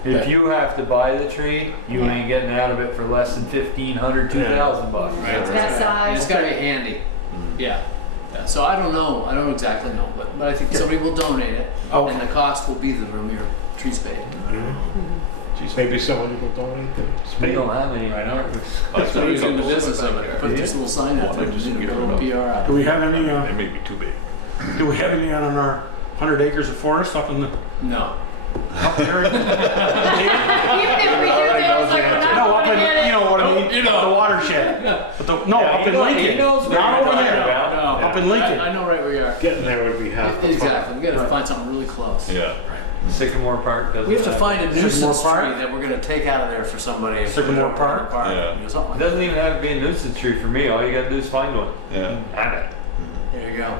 If you have to buy the tree, you ain't getting out of it for less than $1,500, $2,000 bucks. Right. That size. And it's got to be handy. Yeah. Yeah. So I don't know. I don't exactly know, but I think somebody will donate it, Okay. and the cost will be the Vermeer tree spade. Geez, maybe somebody will donate the We spade. don't have any. I know. That's So he's in the business of it. Put this little sign out there, just and get a rid little of PR out. Do we have any? They may be too big. Do we have any on our 100 acres of forest up in the No. up there? Even if we do this, like we're not No, up gonna in, get it. you know what I mean, the watershed. But up in Lincoln, not over there, No. up in Lincoln. I know right where you are. Getting there would be half the fun. Exactly. We got to find something really close. Yeah. Sycamore Park doesn't We have to find a nuisance Sycamore Park? tree that we're going to take out of there for somebody. Sycamore Park? Yeah. You know, something It like doesn't even have to be a nuisance tree for me. All you gotta do is find one. Yeah. Have it. that. There you go. I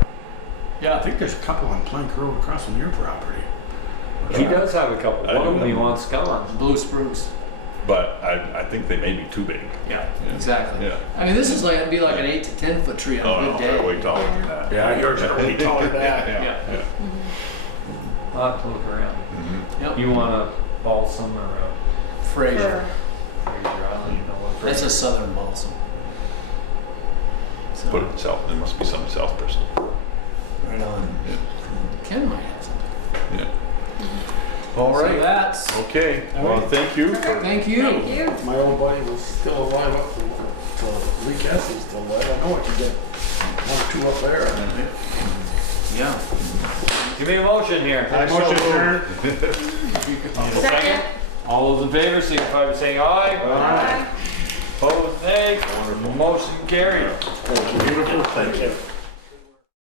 Yeah. think there's a couple on Plank Road across from your property. He does have a couple. I One of do. them he wants to come on. Blue spruce. But I think they may be too big. Yeah. Yeah. Exactly. Yeah. I mean, this is like it'd be like an 8 to 10 foot tree on Oh, a no, good they're day. way taller than that. Yeah, yours are way taller than that. Yeah. Yeah. I'll have to look around. Mhm. Yep. You want a balsam or a Fraser. Fraser? I don't even know what That's Fraser a southern balsam. So, Put it south. There must be some South Bristol. right on. Ken might have something. Yeah. All right. So that's. Okay. All Well, right. thank you. Thank you. Thank you. My old buddy was still alive up till Lee Cassidy's still alive. I know I could get one or two up there. Yeah. Give me a motion here. Motion adjourned. Second. All those in favor, signify by saying aye. Bye. Opposed, nay. Motion carried. Beautiful, thank you.